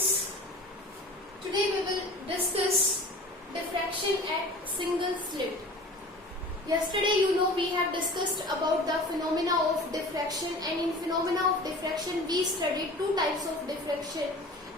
students, today we will discuss diffraction at single slit. Yesterday we have discussed about the phenomena of diffraction, and in phenomena of diffraction we studied two types of diffraction,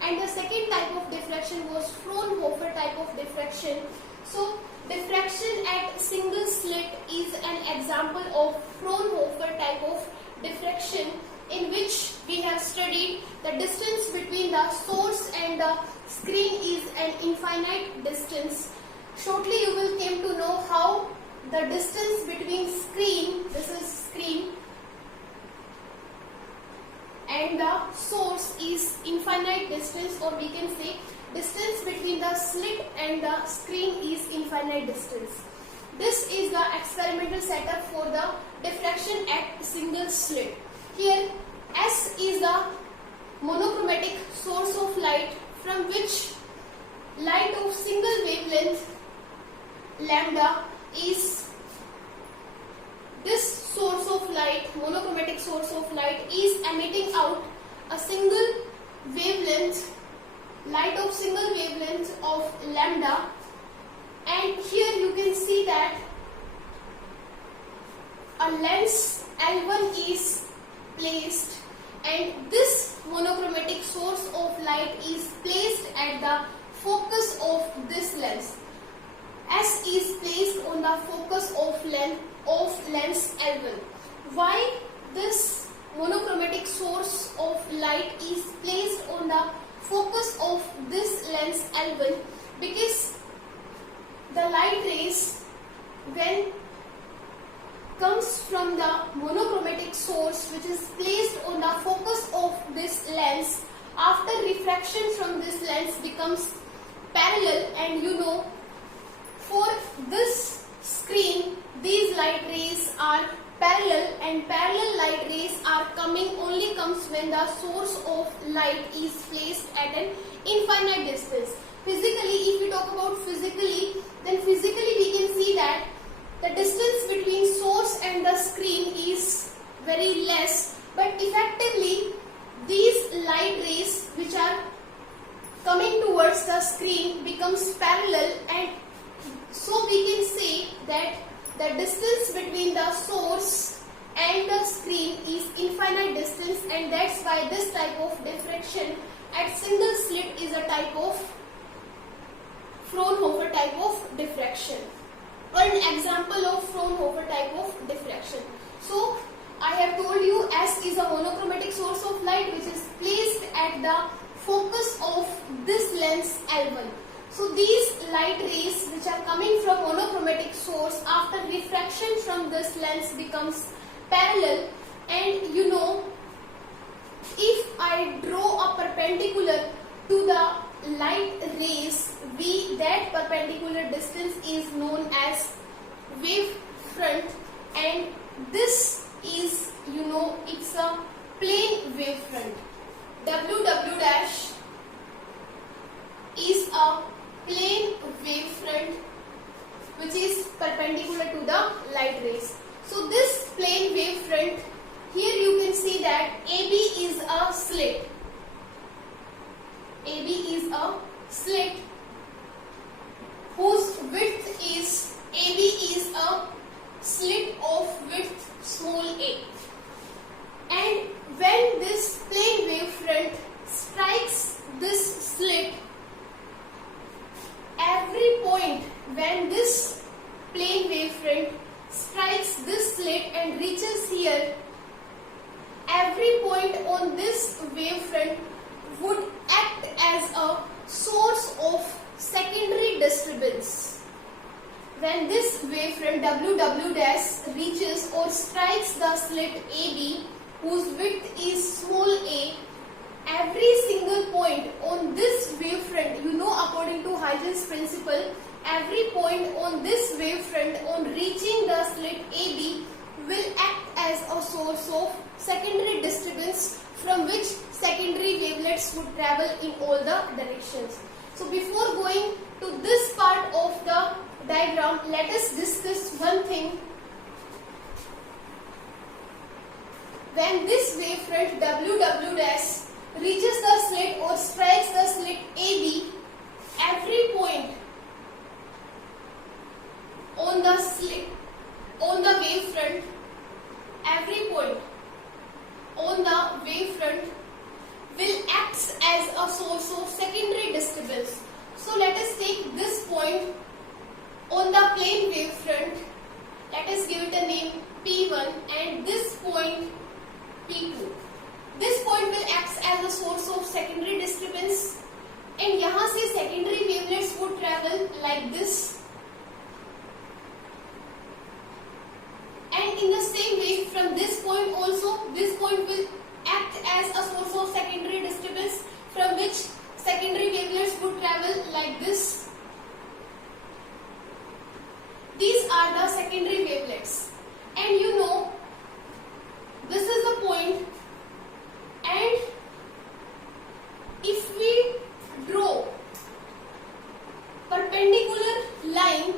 and the second type of diffraction was Fraunhofer type of diffraction. So diffraction at single slit is an example of Fraunhofer type of diffraction, in which we have studied the distance between the source and the screen is an infinite distance. Shortly you will come to know how the distance between screen, this is screen, and the source is infinite distance, or we can say distance between the slit and the screen is infinite distance. This is the experimental setup for the diffraction at single slit. Here S is the monochromatic source of light from which light of single wavelength lambda is, this source of light, monochromatic source of light, is emitting out a single wavelength, light of single wavelength of lambda, and here you can see that a lens L1 is placed, and this monochromatic source of light is placed at the focus of this lens. S is placed on the focus of lens L1. Why this monochromatic source of light is placed on the focus of this lens L1? Because the light rays, when comes from the monochromatic source which is placed on the focus of this lens, after refraction from this lens becomes parallel, and for this screen these light rays are parallel, and parallel light rays are only comes when the source of light is placed at an infinite distance. Physically, if we talk about physically, then physically we can see that the distance between source and the screen is very less, but effectively these light rays which are coming towards the screen becomes parallel, and so we can say that the distance between the source and the screen is infinite distance, and that's why this type of diffraction at single slit is a type of Fraunhofer type of diffraction, or an example of Fraunhofer type of diffraction. So I have told you S is a monochromatic source of light which is placed at the focus of this lens L1. So these light rays which are coming from monochromatic source, after refraction from this lens becomes parallel, and if I draw a perpendicular to the light rays, that perpendicular distance is known as wave front, and this is it's a plane wave front. W dash is a plane wave front which is perpendicular to the light rays. So this plane wave front, here you can see that AB is a slit. AB is a slit whose width is, AB is a slit of width small a, and when this plane wave front strikes this slit, every point when this plane wave front strikes this slit and reaches here, every point on this wave front would act as a source of secondary disturbance. When this wave front W dash reaches or strikes the slit AB, whose width is small a, every single point on this wave front, according to Huygens principle, every point on this wave front on reaching the slit AB will act as a source of secondary disturbance, from which secondary wavelets would travel in all the directions. So before going to this part of the diagram, let us discuss one thing. When this wavefront W dash reaches the slit or strikes the the wavefront will act as a source of secondary disturbance. So let us take this point on the plane wavefront. Let us give it a name P1 and this point P2. This point will act as a source of secondary disturbance and यहाँ से secondary wavelets would travel like this. And in the same way from this point also, this point will act as a source of secondary disturbance from which secondary wavelets would travel like this. These are the secondary wavelets and you know this is the point, and if we draw perpendicular line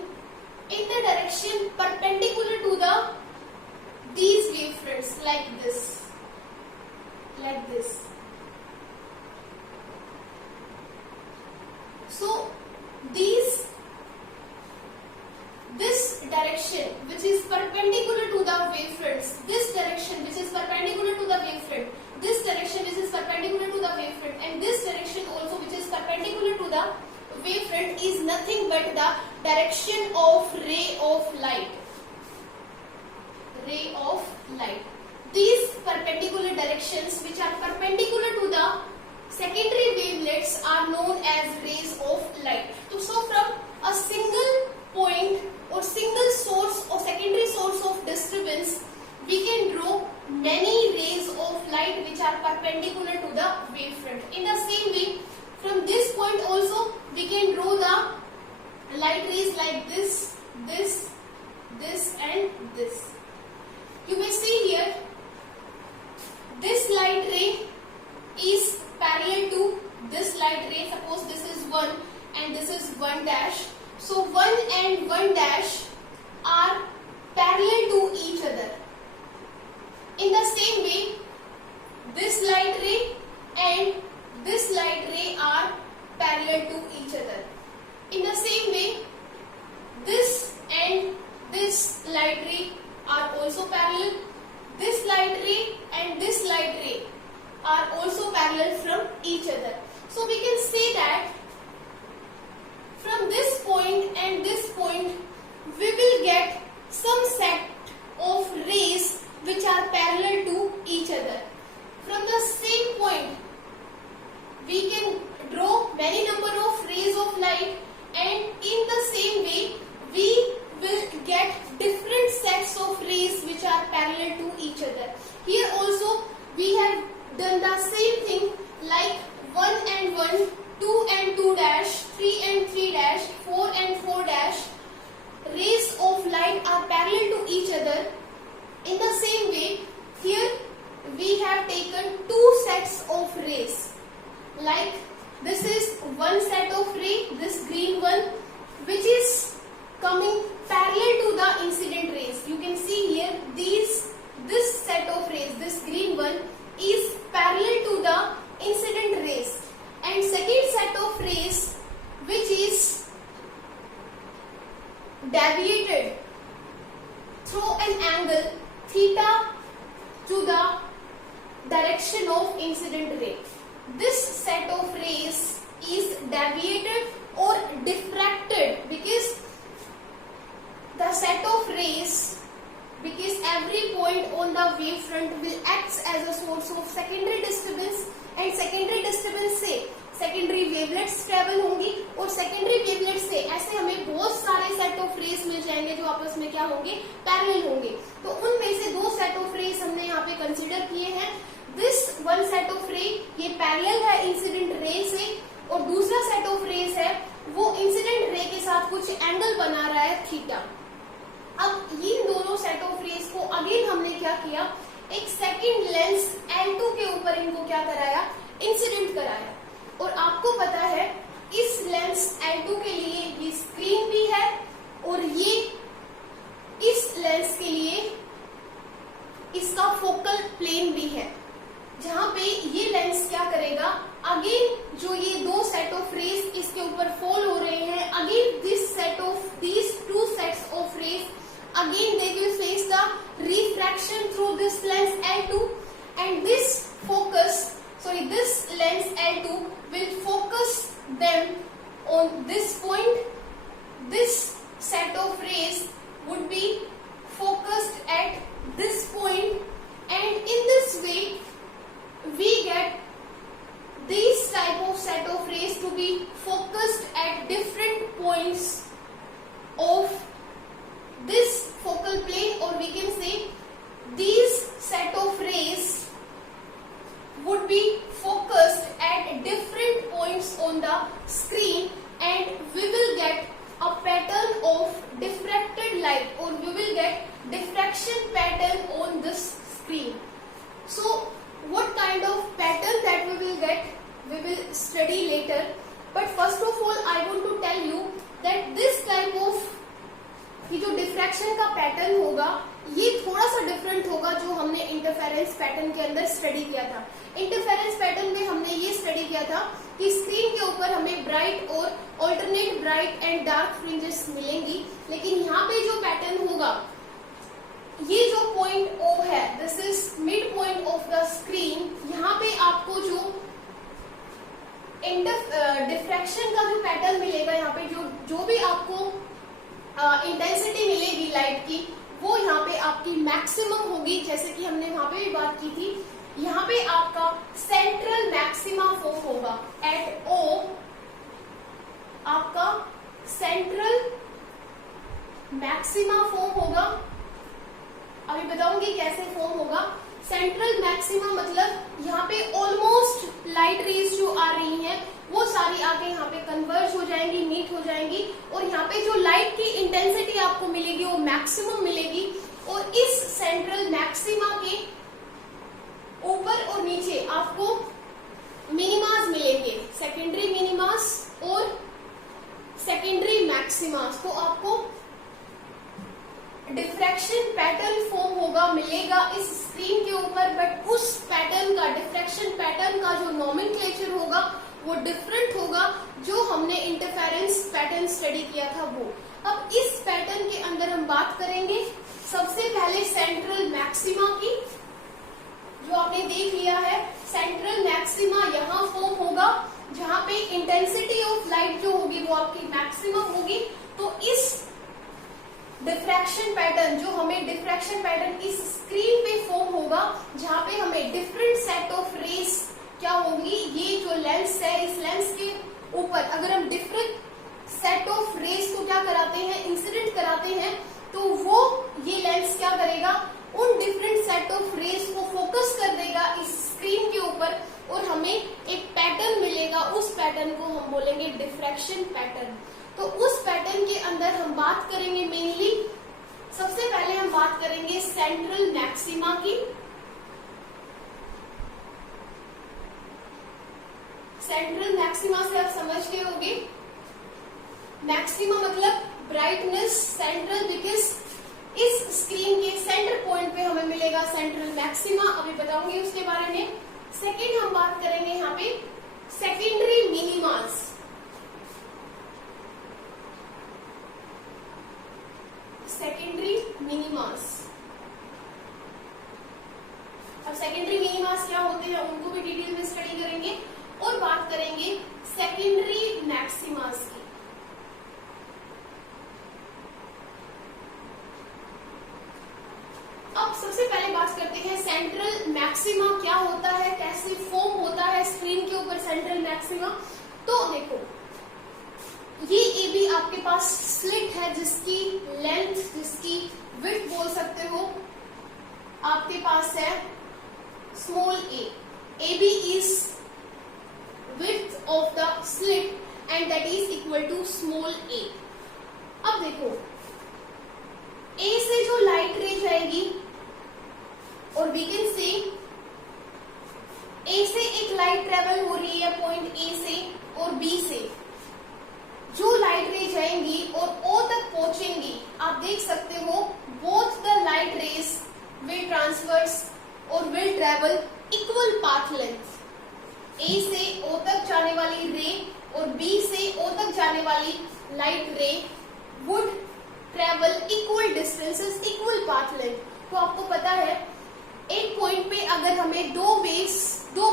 in the direction perpendicular to these wavefronts like this. So this direction which is perpendicular to the wavefronts, this direction which is perpendicular to the wavefront, this direction which is perpendicular to the wavefront, and this direction also which is perpendicular to the wavefront is nothing but the direction of ray of light. These perpendicular directions which are perpendicular to the secondary wavelets are known as rays of light. So from a single point or single source or secondary source of disturbance, we can draw many rays of light which are perpendicular to the wavefront. In the same way, from this point also we can draw the light rays like this, this, this and this. You may see here, this light ray is parallel to this light ray. Suppose this is 1 and this is 1 dash. So 1 and 1 dash are parallel to each other. In the same way, this light ray and this light ray are parallel to each other. In the same way, this and this light ray are also parallel. This light ray and this light ray are also parallel from each other. So we can say that from this point and this point we will get some set of rays which are parallel to each other. From the same point we can draw many number of rays of light, and in the same way we will get different sets of rays which are parallel to each other. Here also we have done the same thing, like 1 and 1, 2 and 2 dash, 3 and 3 dash, 4 and 4 dash. Rays of light are parallel to each other. In the same way, here we have taken two sets of rays. Like this is one set of ray, this green one, which is coming parallel to the incident rays. You can see here this set of rays, this green one is parallel to the incident rays, and second set of rays which is deviated through an angle theta to the direction of incident ray. This set of rays is deviated or diffracted because the set of rays, because every point on the wavefront will act as a source of secondary disturbance, and secondary disturbance से secondary wavelets travel होंगी, और secondary wavelets से ऐसे हमें बहुत सारे set of rays मिल जाएंगे जो आपस में क्या होंगे, parallel होंगे. तो उनमें से दो set of rays हमने यहाँ पे consider किए हैं. This one set of ray ये parallel है incident ray से, और दूसरा set of rays है वो incident ray के साथ कुछ angle बना रहा है थीटा. अब ये दोनों सेट ऑफ रेस को अगेन हमने क्या किया, एक सेकंड लेंस L2 के ऊपर इनको क्या कराया, इंसिडेंट कराया. और आपको पता है इस लेंस L2 के लिए ये स्क्रीन भी है और ये इस लेंस के लिए इसका फोकल प्लेन भी है, जहां पे ये लेंस क्या करेगा, अगेन जो ये दो सेट ऑफ रेस इसके ऊपर फॉल हो रहे हैं, again these two sets of rays again they will face the refraction through this lens L2, and this would be focused at different points on the screen, and we will get a pattern of diffracted light, or we will get diffraction pattern on this screen. So what kind of pattern that we will get, we will study later. But first of all I want to tell you that this type of ये जो diffraction का pattern होगा ये थोड़ा सा different होगा जो हमने इंटरफेरेंस पैटर्न के अंदर स्टडी किया था। इंटरफेरेंस पैटर्न में हमने ये स्टडी किया था कि स्क्रीन के ऊपर हमें ब्राइट और alternate bright and dark fringes मिलेंगी, लेकिन यहाँ पे जो पैटर्न होगा, ये जो पॉइंट O है, this is mid point of the screen, यहाँ पे आपको जो डिफ्रैक्शन का जो पैटर्न मिलेगा, यहाँ पे जो भी आपको इंटेंसिटी मिलेगी लाइट की, वो यहाँ पे आपकी मैक्सिमम होगी। जैसे कि हमने वहां पे भी बात की थी, यहाँ पे आपका सेंट्रल मैक्सिमा फॉर्म होगा एट O, आपका सेंट्रल मैक्सिमा फॉर्म होगा। अभी बताऊंगी कैसे फॉर्म होगा। सेंट्रल मैक्सिमा मतलब यहाँ पे ऑलमोस्ट लाइट रेज जो आ रही हैं वो सारी आके यहाँ पे कन्वर्ज हो जाएंगी, मीट हो जाएंगी, और यहाँ पे जो लाइट की इंटेंसिटी आपको मिलेगी वो मैक्सिमम मिलेगी। और इस सेंट्रल मैक्सिमा के ऊपर और नीचे आपको मिनिमास मिलेंगे, सेकेंडरी मिनिमास और सेकेंडरी मैक्सिमास। तो आपको डिफ्रैक्शन पैटर्न फॉर्म होगा, मिलेगा इस स्क्रीन के ऊपर, बट उस पैटर्न का, डिफ्रैक्शन पैटर्न का जो नोमेनक्लेचर होगा वो डिफरेंट होगा जो हमने इंटरफेरेंस पैटर्न स्टडी किया था वो। अब इस पैटर्न के अंदर हम बात करेंगे सबसे पहले सेंट्रल मैक्सिमा की, जो आपने देख लिया है। सेंट्रल मैक्सिमा यहाँ फॉर्म होगा जहाँ पे इंटेंसिटी ऑफ लाइट जो होगी वो आपकी मैक्सिमम होगी। तो इस डिफ्रैक्शन पैटर्न, जो हमें डिफ्रैक्शन पैटर्न इस स्क्रीन पे फॉर्म होगा, जहाँ पे हमें डिफरेंट सेट ऑफ रेस क्या होंगी, ये जो लेंस है, इस लेंस के ऊपर अगर हम डिफरेंट सेट ऑफ रेस को क्या कराते हैं, इंसिडेंट कराते हैं, तो वो ये लेंस क्या करेगा, उन डिफरेंट सेट ऑफ रेस को फोकस कर देगा इस स्क्रीन के ऊपर, और हमें एक पैटर्न मिलेगा। उस पैटर्न को हम बोलेंगे डिफ्रैक्शन पैटर्न। तो उस पैटर्न के अंदर हम बात करेंगे मेनली, सबसे पहले हम बात करेंगे सेंट्रल मैक्सिमा की। सेंट्रल मैक्सिमा से आप समझ गए होंगे, मैक्सिमा मतलब ब्राइटनेस, सेंट्रल बिकॉज इस स्क्रीन के सेंटर पॉइंट पे हमें मिलेगा सेंट्रल मैक्सिमा। अभी बताऊंगी उसके बारे में। सेकंड हम बात करेंगे यहाँ पे सेकेंडरी मिनिमास। सेकेंडरी मिनिमास, अब सेकेंडरी मिनिमास क्या होते हैं उनको भी डिटेल में स्टडी करेंगे, और बात करेंगे सेकेंडरी मैक्सिमास की। अब सबसे पहले बात करते हैं सेंट्रल मैक्सिमा क्या होता है, कैसे फॉर्म होता है स्क्रीन के ऊपर सेंट्रल मैक्सिमा। तो देखो, ये ए बी आपके पास स्लिट है जिसकी लेंथ, जिसकी विड्थ बोल सकते हो, आपके पास है small a. A b is width of the slit and that is equal to small a। अब देखो, A से जो लाइट रे जाएगी, और we can say A से एक लाइट ट्रेवल हो रही है पॉइंट A से और B से, जो लाइट रे जाएंगी और O तक पहुंचेंगी, आप देख सकते हो both the light rays will transverse और will travel equal path length। A से O तक जाने वाली रे और B से O तक जाने वाली लाइट रे would travel equal distances, equal path length. तो आपको पता है एक पॉइंट पे अगर हमें दो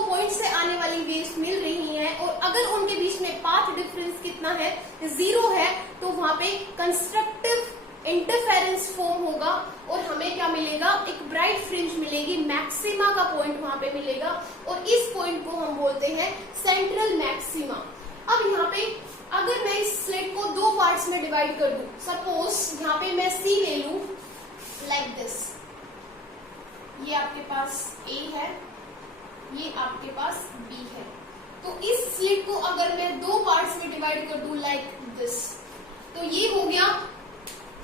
पॉइंट से आने वाली वेव्स मिल रही हैं, और अगर उनके बीच में पाथ डिफरेंस कितना है, 0 है, तो वहां पे कंस्ट्रक्टिव इंटरफेरेंस फॉर्म होगा और हमें क्या मिलेगा, एक ब्राइट फ्रिंज मिलेगी, मैक्सिमा का पॉइंट वहां पे मिलेगा, और इस पॉइंट को हम बोलते हैं सेंट्रल मैक्सिमा। अब यहाँ पे अगर मैं इस स्लिट को दो पार्ट्स में डिवाइड कर दूं, सपोज यहाँ पे मैं सी ले लूं लाइक दिस, ये आपके पास ए है ये आपके पास बी है। तो इस स्लिट को अगर मैं दो पार्ट्स में डिवाइड कर दूं लाइक दिस, तो ये हो गया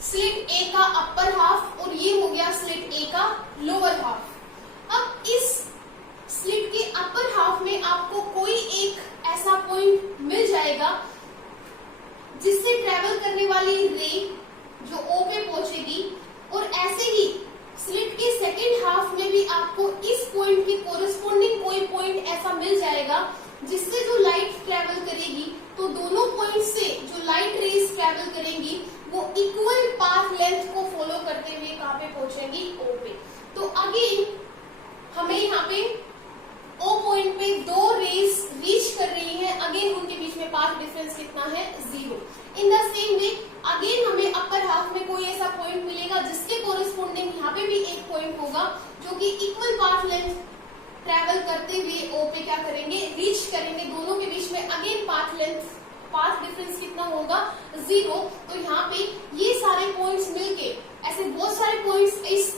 स्लिट ए का अपर हाफ और ये हो गया स्लिट ए का लोअर हाफ। अब इस स्लिट के अपर हाफ में आपको कोई एक ऐसा पॉइंट मिल जाएगा जिससे ट्रेवल करने वाली रे जो ओ पे पहुंचेगी, और ऐसे ही स्लिट के सेकेंड हाफ में भी आपको इस पॉइंट के कोरिस्पोंडिंग कोई पॉइंट ऐसा मिल जाएगा जिससे जो लाइट ट्रेवल करेगी, तो दोनों पॉइंट से जो लाइट रेज ट्रेवल करेंगी वो इक्वल पाथ लेंथ को फॉलो करते हुए कहां पे पहुंचेंगी, ओ पे। तो अगेन हमें यहाँ पे ओ पॉइंट पे दो रेज रीच कर रही हैं, अगेन उनके बीच में पाथ डिफरेंस कितना है, 0। In the same way again हमें अपर हाफ में कोई ऐसा पॉइंट मिलेगा जिसके कोरिस्पोंडिंग यहाँ पे भी एक पॉइंट होगा जो कि इक्वल पाथ लेंथ ट्रेवल करते हुए ओ पे क्या करेंगे, रीच करेंगे। दोनों के बीच में अगेन पाथ डिफरेंस कितना होगा, 0। तो यहाँ पे ये सारे पॉइंट्स मिलके ऐसे बहुत सारे पॉइंट्स इस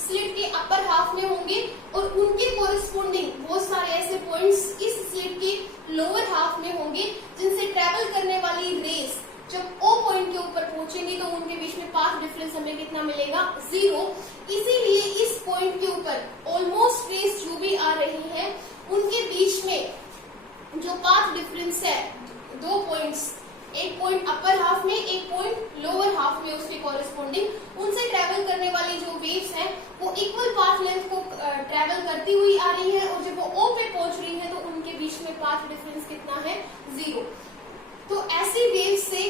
स्लिट के अपर हाफ में होंगे और उनके कोरिस्पोंडिंग बहुत सारे ऐसे पॉइंट्स इस स्लिट के लोअर हाफ में होंगे जिनसे ट्रेवल करने वाली रेस जब ओ पॉइंट के ऊपर पहुंचेंगी तो उनके बीच में पाथ डिफरेंस हमें कितना मिलेगा, 0। इसीलिए इस पॉइंट के ऊपर ऑलमोस्ट रेस जो भी आ रही है उनके बीच में जो पाथ डिफरेंस है, दो पॉइंट्स, एक पॉइंट अपर हाफ में एक पॉइंट लोअर हाफ में, उसके कॉरेस्पॉन्डिंग उनसे ट्रेवल करने वाली जो वेव्स हैं वो इक्वल पाथ लेंथ को ट्रेवल करती हुई आ रही है और जब वो ओ पे पहुंच रही है तो उनके बीच में पाथ डिफरेंस कितना है, 0। तो ऐसी वेव्स से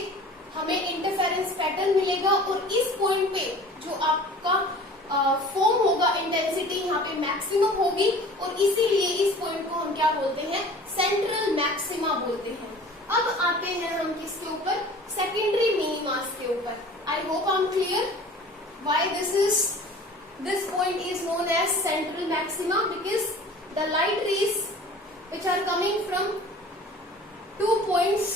हमें इंटरफेरेंस पैटर्न मिलेगा और इस पॉइंट पे जो आपका फॉर्म होगा इंटेंसिटी यहाँ पे मैक्सिमम होगी और इसीलिए इस पॉइंट को हम क्या बोलते हैं, सेंट्रल मैक्सिमा बोलते हैं। अब आते हैं हम किसके ऊपर, सेकेंडरी मिनिमास के ऊपर। आई hope I am clear why this point is known as central maxima, because the light rays which are coming from 2 points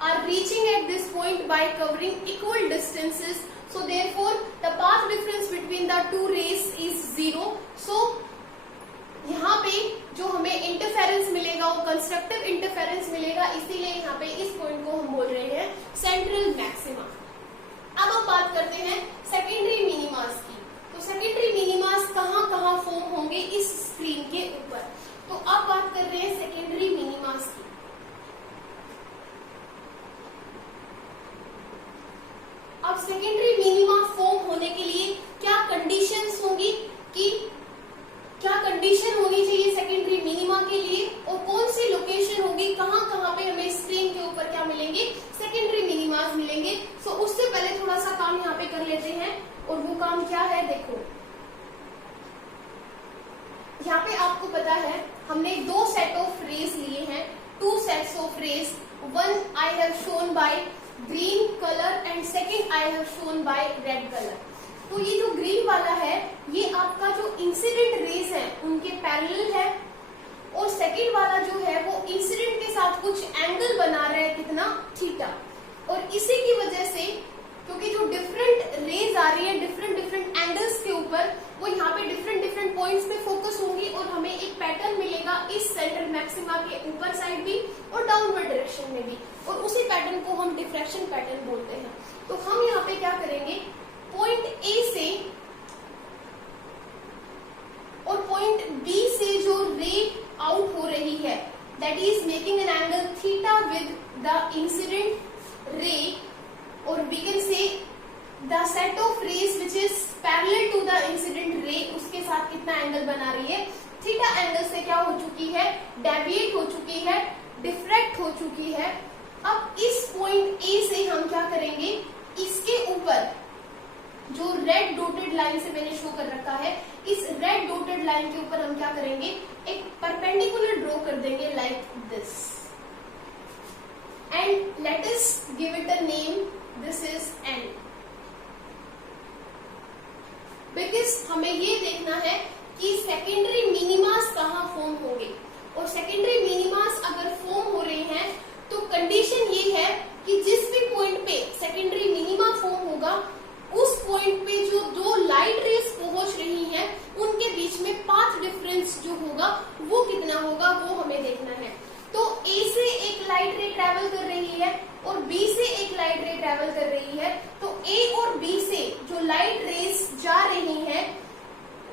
are reaching at this point by covering equal distances, so therefore the path difference between the two rays is 0. so यहाँ पे जो हमें interference मिलेगा वो constructive interference मिलेगा, इसीलिए यहाँ पे इस पॉइंट को हम बोल रहे हैं सेंट्रल मैक्सिमा। अब हम बात करते हैं सेकेंडरी मिनिमास की। तो सेकेंडरी मिनिमास कहाँ कहाँ फॉर्म होंगे इस स्क्रीन के ऊपर। तो अब बात कर रहे हैं सेकेंडरी मिनिमास की। अब सेकेंडरी मिनिमा फॉर्म होने के लिए क्या कंडीशंस होंगी, कि क्या कंडीशन होनी चाहिए सेकेंडरी मिनिमा के लिए और कौन सी लोकेशन होगी, कहाँ कहाँ पे हमें स्क्रीन के ऊपर क्या मिलेंगे, सेकेंडरी मिनिमास मिलेंगे। सो उससे पहले थोड़ा सा काम यहाँ पे कर लेते हैं और वो काम क्या है, देखो यहाँ पे आपको पता है हमने 2 सेट ऑफ रेज लिए हैं, 2 sets of rays. One I have shown by green colour and second I have shown by red colour. तो ये जो ग्रीन वाला है ये आपका जो इंसिडेंट रेज है उनके पैरेलल है, और सेकेंड वाला जो है वो इंसिडेंट के साथ कुछ एंगल बना रहा है, कितना, थीटा। और इसी की वजह से क्योंकि जो डिफरेंट रेज आ रही है डिफरेंट एंगल्स के ऊपर, वो यहाँ पे डिफरेंट पॉइंट्स पे फोकस होंगी और हमें एक पैटर्न मिलेगा इस सेंट्रल मैक्सिमा के ऊपर साइड भी और डाउनवर्ड डायरेक्शन में भी, और उसी पैटर्न को हम डिफ्रैक्शन पैटर्न बोलते हैं। तो हम यहाँ पे क्या करेंगे, पॉइंट ए से और पॉइंट बी से जो रे आउट हो रही है that is making an angle theta with the incident ray, और we can say the set of rays which is parallel to the incident ray, उसके साथ कितना एंगल बना रही है, थीटा एंगल से क्या हो चुकी है, डेविएट हो चुकी है, डिफ्रैक्ट हो चुकी है। अब इस पॉइंट ए से हम क्या करेंगे, इसके ऊपर जो रेड डॉटेड लाइन से मैंने शो कर रखा है, इस रेड डॉटेड लाइन के ऊपर हम क्या करेंगे, एक परपेंडिकुलर ड्रॉ कर देंगे like this, and let us give it a name, this is and. Because हमें ये देखना है कि सेकेंडरी मिनिमास कहाँ फॉर्म होंगे, और सेकेंडरी मिनिमास अगर फॉर्म हो रहे हैं तो कंडीशन ये है कि जिस भी पॉइंट पे सेकेंडरी मिनिमा फॉर्म होगा उस पॉइंट पे जो 2 लाइट रेज पहुंच रही हैं उनके बीच में पाथ डिफरेंस जो होगा ट्रेवल कर रही है, तो ए और बी से जो लाइट रेस जा रही हैं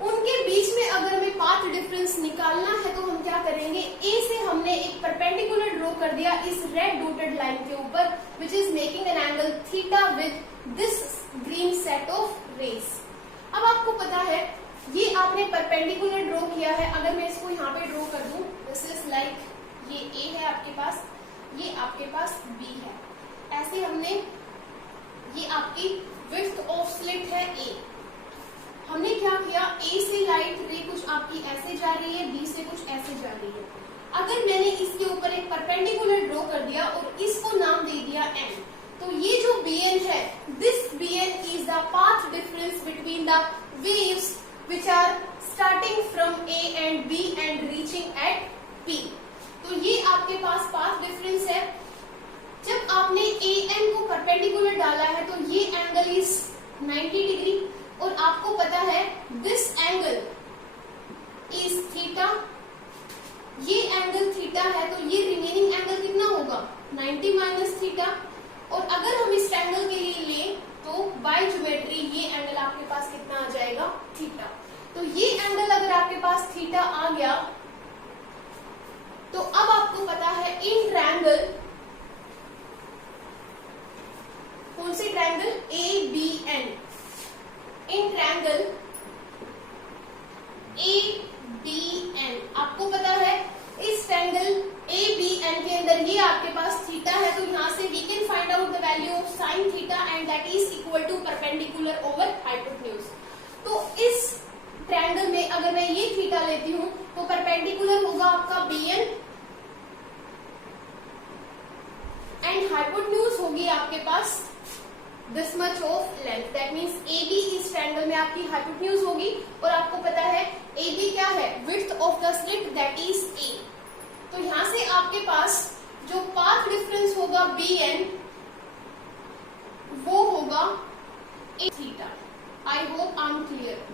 उनके बीच में अगर हमें पाथ डिफरेंस निकालना है तो हम क्या करेंगे, ए से हमने एक परपेंडिकुलर ड्रॉ कर दिया इस रेड डॉटेड लाइन के ऊपर, which is making an angle theta with this green set of rays. अब आपको पता है ये आपने परपेंडिकुलर ड्रॉ किया है, अगर मैं इसको यहाँ पे ड्रॉ कर दूं, दिस इज लाइक ये ए है आपके पास, ये आपके पास बी है, ऐसे हमने, ये आपकी विड्थ ऑफ स्लिट है ए, हमने क्या किया, ए से लाइट रे कुछ आपकी ऐसे जा रही है, बी से कुछ ऐसे जा रही है। अगर मैंने इसके ऊपर एक परपेंडिकुलर ड्रॉ कर दिया और इसको नाम दे दिया एन, तो ये जो बीएन है, this BN is the path difference between the waves which are starting from A and B and reaching at P। तो ये आपके पास पाथ डिफरेंस है। जब आपने ए एन को परपेंडिकुलर डाला है तो ये एंगल इज 90 डिग्री, और आपको पता है दिस एंगल इज थीटा, ये एंगल थीटा है, तो ये रिमेनिंग एंगल कितना होगा, 90 माइनस थीटा। और अगर हम इस एंगल के लिए लें तो बाय ज्योमेट्री ये एंगल आपके पास कितना आ जाएगा, थीटा। तो ये एंगल अगर आपके पास थीटा आ गया तो अब आपको पता है इन ट्रायंगल, कौन से triangle, A B N, in triangle A B N, आपको पता है इस ट्रायंगल ए बी एन के अंदर ये आपके पास थीटा है, तो यहां से we can find out the value of sine theta and that is equal to perpendicular over hypotenuse. तो इस ट्रायंगल में अगर मैं ये थीटा लेती हूं तो परपेंडिकुलर होगा आपका बीएन एंड हाइपोटेन्यूज होगी आपके पास this much of length, that means AB इस ट्रायंगल में आपकी हाइपोटेन्यूज होगी, और आपको पता है AB क्या है, width of the slit that is A। तो यहां से आपके पास जो पाथ डिफरेंस होगा BN वो होगा A theta. I hope I am clear.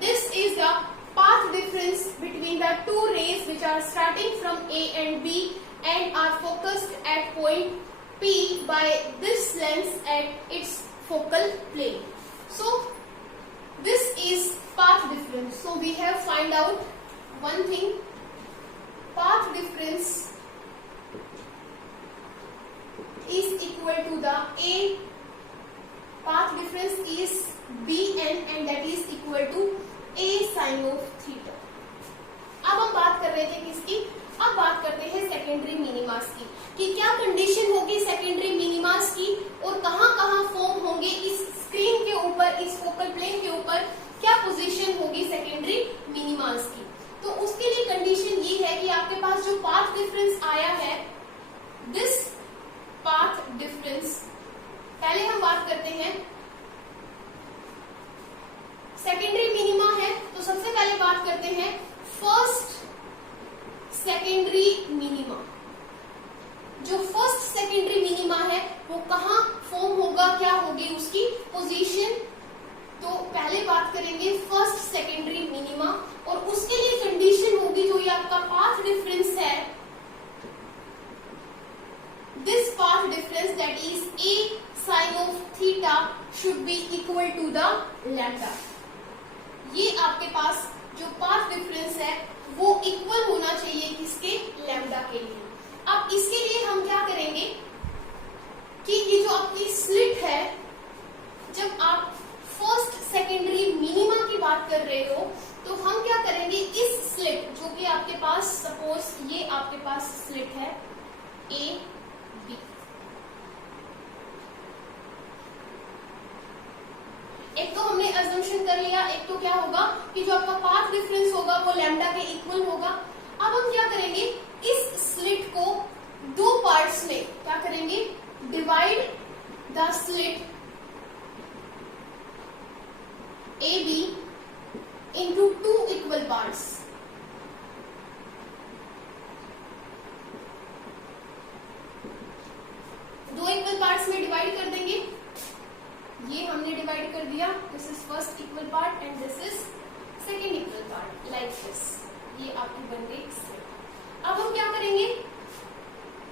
This is the path difference between the two rays which are starting from A and B and are focused at point P by this lens at its focal plane. So this is path difference. So we have find out one thing, path difference is equal to the A, path difference is BN and that is equal to A sin of theta। अब हम बात कर रहे थे किसकी, अब बात करते हैं सेकेंडरी मिनिमास की, कि क्या कंडीशन होगी सेकेंडरी मिनिमास की और कहां कहां फॉर्म होंगे इस स्क्रीन के ऊपर, इस फोकल प्लेन के ऊपर क्या पोजीशन होगी सेकेंडरी मिनिमास की। तो उसके लिए कंडीशन ये है कि आपके पास जो पाथ डिफरेंस आया है, दिस पाथ डिफरेंस, पहले हम बात करते हैं सेकेंडरी मिनिमा है, तो सबसे पहले बात करते हैं फर्स्ट सेकेंडरी मिनिमा। जो फर्स्ट सेकेंडरी मिनिमा है वो कहां फॉर्म होगा, क्या होगी उसकी पोजीशन। तो पहले बात करेंगे फर्स्ट सेकेंडरी मिनिमा, और उसके लिए कंडीशन होगी जो ये आपका पाथ डिफरेंस है, this path difference that is A sin of theta should be equal to the lambda। ये आपके पास जो पाथ डिफरेंस है वो इक्वल होना चाहिए किसके, लैम्डा के लिए। अब इसके लिए हम क्या करेंगे कि ये जो आपकी स्लिट है, जब आप फर्स्ट सेकेंडरी मिनिमा की बात कर रहे हो तो हम क्या करेंगे, इस स्लिट जो कि आपके पास, सपोज ये आपके पास स्लिट है A B, एक तो हमने अजम्पशन कर लिया, एक तो क्या होगा कि जो आपका पाथ डिफरेंस होगा वो लैम्डा के इक्वल होगा। अब हम क्या करेंगे, इस स्लिट को दो पार्ट्स में क्या करेंगे, divide the slit AB into two equal parts। दो इक्वल पार्ट्स में डिवाइड कर देंगे, ये हमने डिवाइड कर दिया, this is first equal part and this is second equal part, like this, ये आपकी बन गई स्लिट। अब हम क्या करेंगे,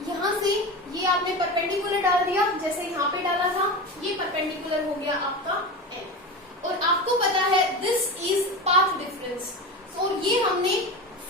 यहां से ये आपने परपेंडिकुलर डाल दिया, जैसे यहाँ पे डाला था, ये परपेंडिकुलर हो गया आपका n। और आपको पता है दिस इज पाथ डिफरेंस। और ये हमने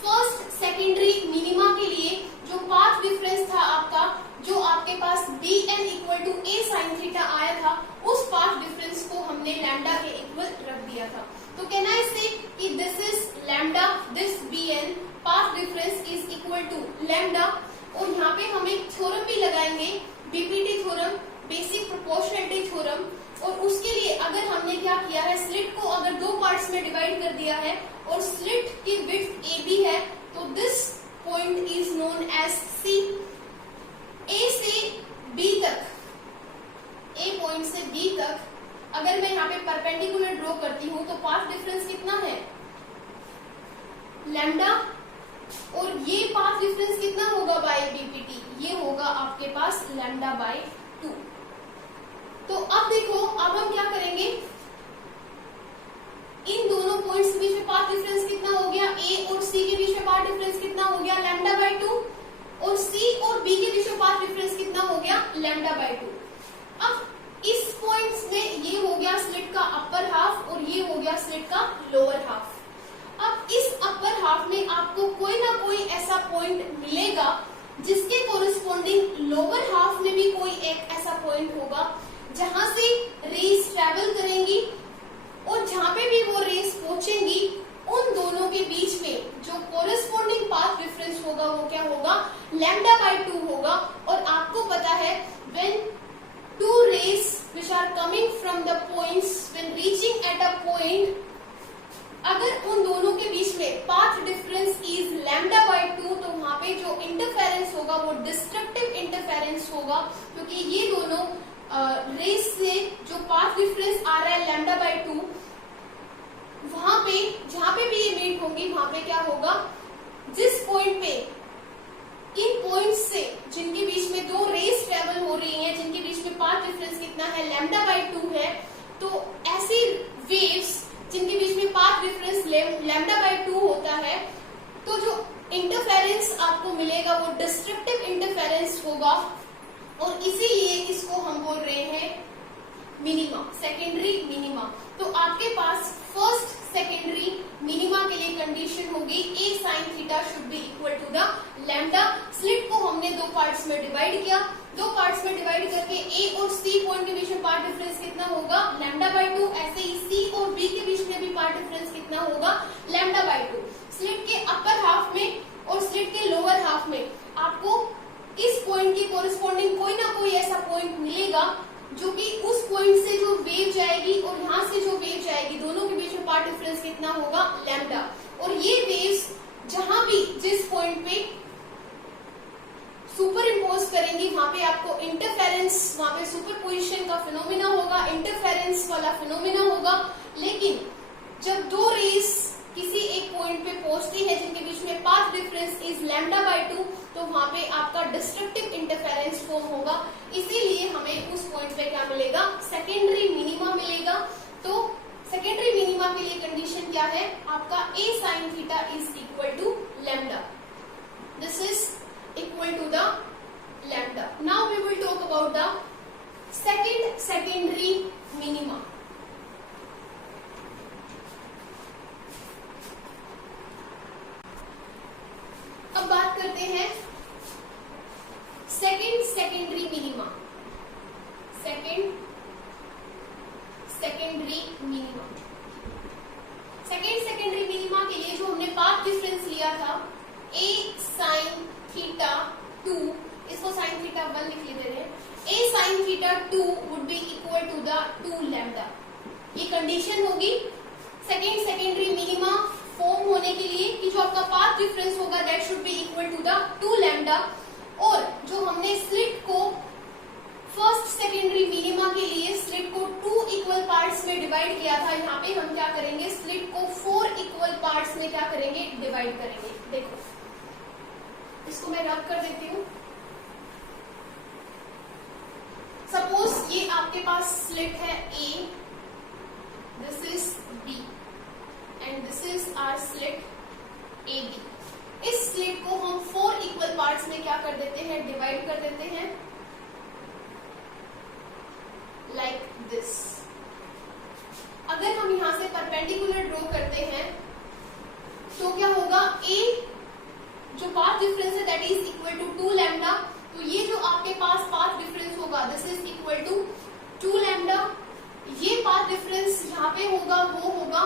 फर्स्ट सेकेंडरी मिनिमा के लिए जो पाथ डिफरेंस था आपका, जो आपके पास bn equal to a sin theta आया था, उस पाथ डिफरेंस को हमने लैम्डा के इक्वल रख दिया था। तो कैन आई से कि this is lambda, this bn path difference is equal to lambda. और यहाँ पे हम एक थ्योरम भी लगाएंगे, BPT theorem, basic proportionality theorem. और उसके लिए अगर हमने क्या किया है, स्लिट को अगर दो पार्ट्स में डिवाइड कर दिया है और स्लिट की विड्थ AB है, तो this point is known as C। A से B तक, A पॉइंट से B तक अगर मैं यहाँ पे परपेंडिकुलर ड्रॉ करती हूँ तो पाथ डिफरेंस कितना है, लैम्डा। और ये पाथ डिफरेंस कितना होगा बाय बीपीटी, ये होगा आपके पास लैम्डा बाय 2। तो अब देखो, अब हम क्या करेंगे, इन दोनों पॉइंट्स के बीच में पाथ डिफरेंस कितना हो गया, A और C के बीच में पाथ डिफरेंस कितना हो गया, लैम्डा बाय 2। और C और B के बीच में पाथ डिफरेंस कितना हो गया, लैम्डा बाय 2। अब इस पॉइंट्स में ये हो गया स्लिट का अपर हाफ और ये हो गया स्लिट का लोअर हाफ। अब इस अपर हाफ में आपको कोई ना कोई ऐसा पॉइंट मिलेगा जिसके कोरिस्पोंडिंग लोअर हाफ में भी कोई एक ऐसा पॉइंट होगा जहां से रेस ट्रेवल करेंगी, और जहां पे भी वो रेस पहुंचेंगी उन दोनों के बीच में जो कोरिस्पोंडिंग पाथ डिफरेंस होगा वो क्या होगा, लैम्डा बाय 2 होगा। और आपको पता है when two rays which are coming from the points when reaching at a point, अगर उन दोनों के बीच में path difference is lambda by 2, तो वहां पे जो इंटरफेरेंस होगा वो डिस्ट्रक्टिव इंटरफेरेंस होगा, क्योंकि ये दोनों रेस से जो पाथ डिफरेंस आ रहा है लैम्डा बाय 2, वहां पे जहां पे भी ये मीट होंगी वहां पे क्या होगा, जिस पॉइंट पे इन पॉइंट्स से जिनके बीच में दो रेस ट्रेवल हो रही हैं, जिनके बीच में पाथ डिफरेंस कितना है, लैम्डा बाय 2 है, तो ऐसी वेव्स जिनके बीच में पाथ डिफरेंस लैम्डा बाय 2 होता है, तो जो इंटरफेरेंस आपको मिलेगा वो डिस्ट्रक्टिव इंटरफेरेंस होगा। और इसीलिए इसको हम बोल रहे हैं मिनिमा, सेकेंडरी मिनिमा। तो आपके पास फर्स्ट सेकेंडरी मिनिमा के लिए कंडीशन होगी A sin theta should be equal to the lambda. Slit को हमने दो पार्ट्स में डिवाइड किया, दो पार्ट्स में डिवाइड करके A और C पॉइंट के बीच में पार्ट डिफरेंस कितना होगा, लैम्डा बाय 2। ऐसे ही C और B के बीच में भी पार्ट डिफरेंस कितना होगा, लैम्डा बाय 2। स्लिट के अपर हाफ में और स्लिट के लोअर हाफ में आपको इस पॉइंट की कोरिस्पोंडिंग कोई ना कोई ऐसा पॉइंट मिलेगा जो कि उस पॉइंट से जो वेव जाएगी और यहाँ से जो वेव जाएगी, दोनों के बीच में पार्ट डिफरेंस कितना होगा, लैम्डा। और ये वेव्स जहां भी जिस पॉइंट पे सुपर इम्पोज करेंगी वहां पे आपको इंटरफेरेंस, वहां पे सुपरपोजिशन का फिनोमिना होगा, इंटरफेरेंस वाला फिनोमिना होगा। लेकिन जब दो रेस किसी एक पॉइंट पे पहुंचती है जिनके बीच में path difference is lambda by 2, तो वहां पे आपका डिस्ट्रक्टिव इंटरफेरेंस फॉर्म होगा। इसीलिए हमें उस पॉइंट पे क्या मिलेगा, सेकेंडरी मिनिमा मिलेगा। तो सेकेंडरी मिनिमा के लिए कंडीशन क्या है, आपका A sin theta is equal to lambda, this is equal to the lambda. Now we will talk about the second secondary minima. अब बात करते हैं second secondary minima. Second secondary minima, second secondary minima के लिए जो हमने path difference लिया था A sin थीटा 2, इसको sin थीटा 1 लिख लेते हैं, A sin theta 2 would be equal to the 2 lambda. ये कंडीशन होगी सेकेंड सेकेंडरी मिनिमा फॉर्म होने के लिए कि जो आपका पाथ डिफरेंस होगा that should be equal to the 2 lambda. और जो हमने स्लिट को फर्स्ट सेकेंडरी मिनिमा के लिए स्लिट को 2 इक्वल पार्ट्स में डिवाइड किया था, यहाँ पे हम क्या करेंगे, स्लिट को 4 इक्वल पार्ट्स में क्या करेंगे, डिवाइड करेंगे। देखो इसको मैं रब कर देती हूँ। सपोज ये आपके पास स्लिट है A, this is B and this is our slit AB। इस स्लिट को हम 4 इक्वल पार्ट्स में क्या कर देते हैं, डिवाइड कर देते हैं। दिस। अगर हम यहाँ से परपेंडिकुलर ड्रॉ करते हैं तो क्या होगा, ए जो पाथ डिफरेंस है that is equal to 2 lambda. तो ये जो आपके पास पाथ डिफरेंस होगा this is equal to 2 lambda. ये पाथ डिफरेंस यहाँ पे होगा वो होगा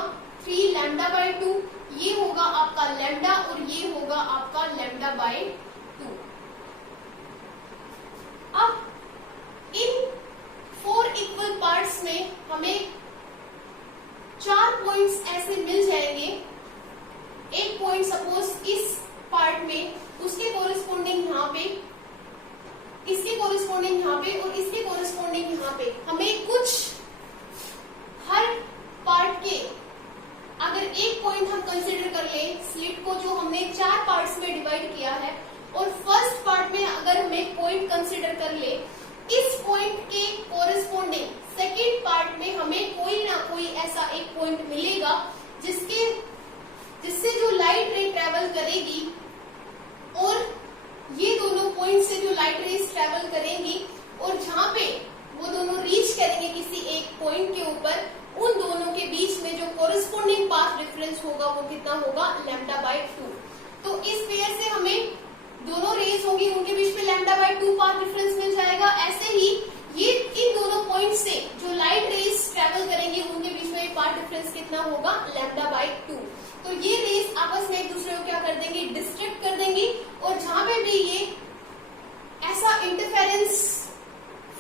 3 लैम्डा बाय 2। ये होगा आपका लैम्डा और ये होगा आपका लैम्डा बाय 2। अब इन 4 इक्वल पार्ट्स में हमें 4 पॉइंट्स ऐसे मिल जाएंगे। एक पॉइंट सपोज इस पार्ट में, उसके कोरिस्पोंडिंग यहाँ पे, इसके कोरिस्पोंडिंग यहाँ पे और इसके कोरिस्पोंडिंग यहाँ पे। हमें कुछ हर पार्ट के अगर एक पॉइंट हम कंसीडर कर ले, स्लिट को जो हमने 4 पार्ट्स में डिवाइड किया है, और फर्स्ट पार्ट में अगर हम एक पॉइंट कंसीडर कर ले, इस पॉइंट के कोरिस्पोंडिंग सेकेंड पार्ट में हमें कोई ना कोई ऐसा एक पॉइंट मिलेगा जिससे जो लाइट रे ट्रेवल करेगी, और ये दोनों पॉइंट से जो लाइट रेस ट्रेवल करेंगी और जहां पे वो दोनों रीच करेंगे किसी एक पॉइंट के ऊपर, उन दोनों के बीच में जो कोरिस्पोंडिंग पाथ डिफरेंस होगा वो कितना होगा, लैम्डा बाय 2। तो इस पेयर से हमें दोनों रेस होंगी, उनके बीच में लैम्डा बाय 2 पाथ डिफरेंस मिल जाएगा। ऐसे ही ये इन दोनों पॉइंट से जो लाइट रेस ट्रेवल करेंगे उनके बीच में पाथ डिफरेंस कितना होगा, लैम्डा बाय 2। तो ये रेस आपस में एक दूसरे को क्या कर देंगे, डिस्ट्रैक्ट कर देंगी, और जहां पे भी ये ऐसा इंटरफेरेंस